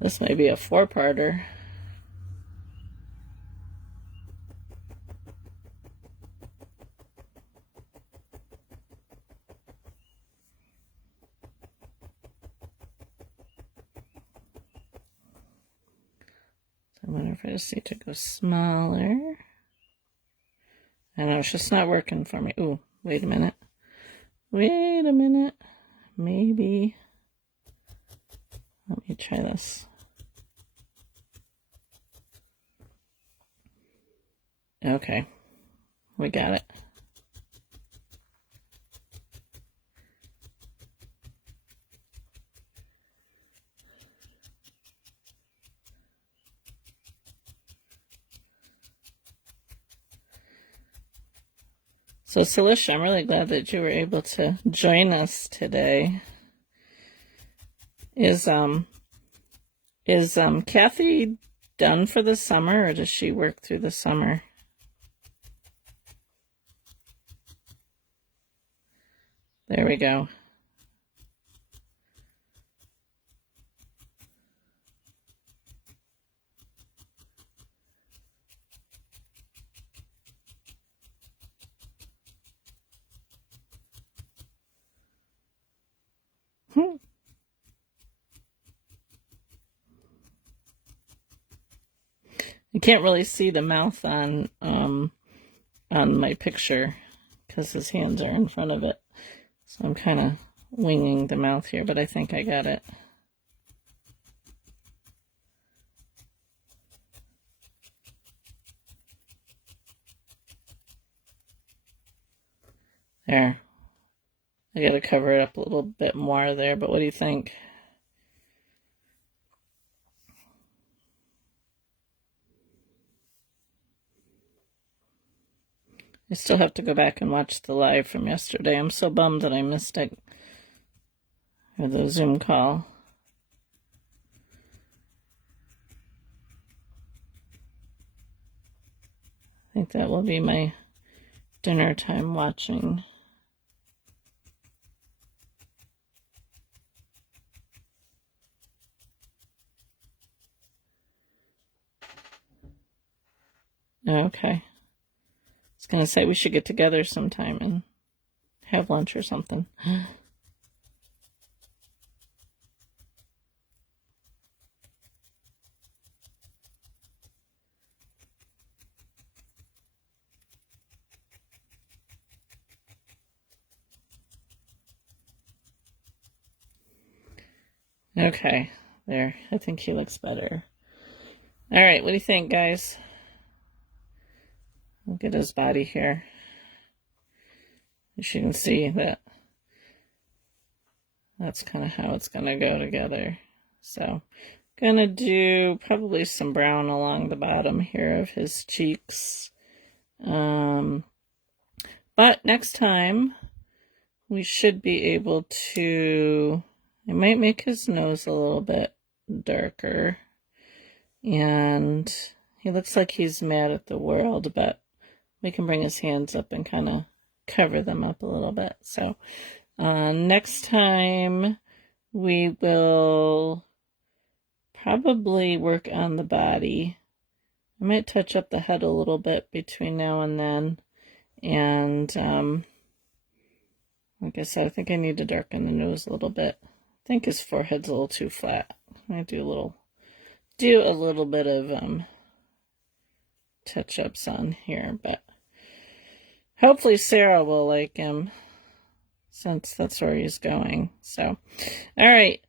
This may be a 4-parter. I wonder if I just need to go smaller. I know it's just not working for me. Ooh, wait a minute. Wait a minute. Maybe. Let me try this. Okay, we got it. So, Celicia, I'm really glad that you were able to join us today. Is Kathy done for the summer, or does she work through the summer? There we go. I can't really see the mouth on my picture because his hands are in front of it. So I'm kind of winging the mouth here, but I think I got it. There. I gotta cover it up a little bit more there, but what do you think? I still have to go back and watch the live from yesterday. I'm so bummed that I missed it. Or the Zoom call. I think that will be my dinner time watching. Okay. I was going to say we should get together sometime and have lunch or something. Okay, there. I think he looks better. All right, what do you think, guys? Look at his body here. As you can see, that's kind of how it's going to go together. So, gonna do probably some brown along the bottom here of his cheeks. But next time, we should be able to... I might make his nose a little bit darker. And he looks like he's mad at the world, but we can bring his hands up and kind of cover them up a little bit. So next time we will probably work on the body. I might touch up the head a little bit between now and then. And like I said, I think I need to darken the nose a little bit. I think his forehead's a little too flat. I might do a little bit of touch-ups on here, but hopefully Sarah will like him since that's where he's going. So, all right.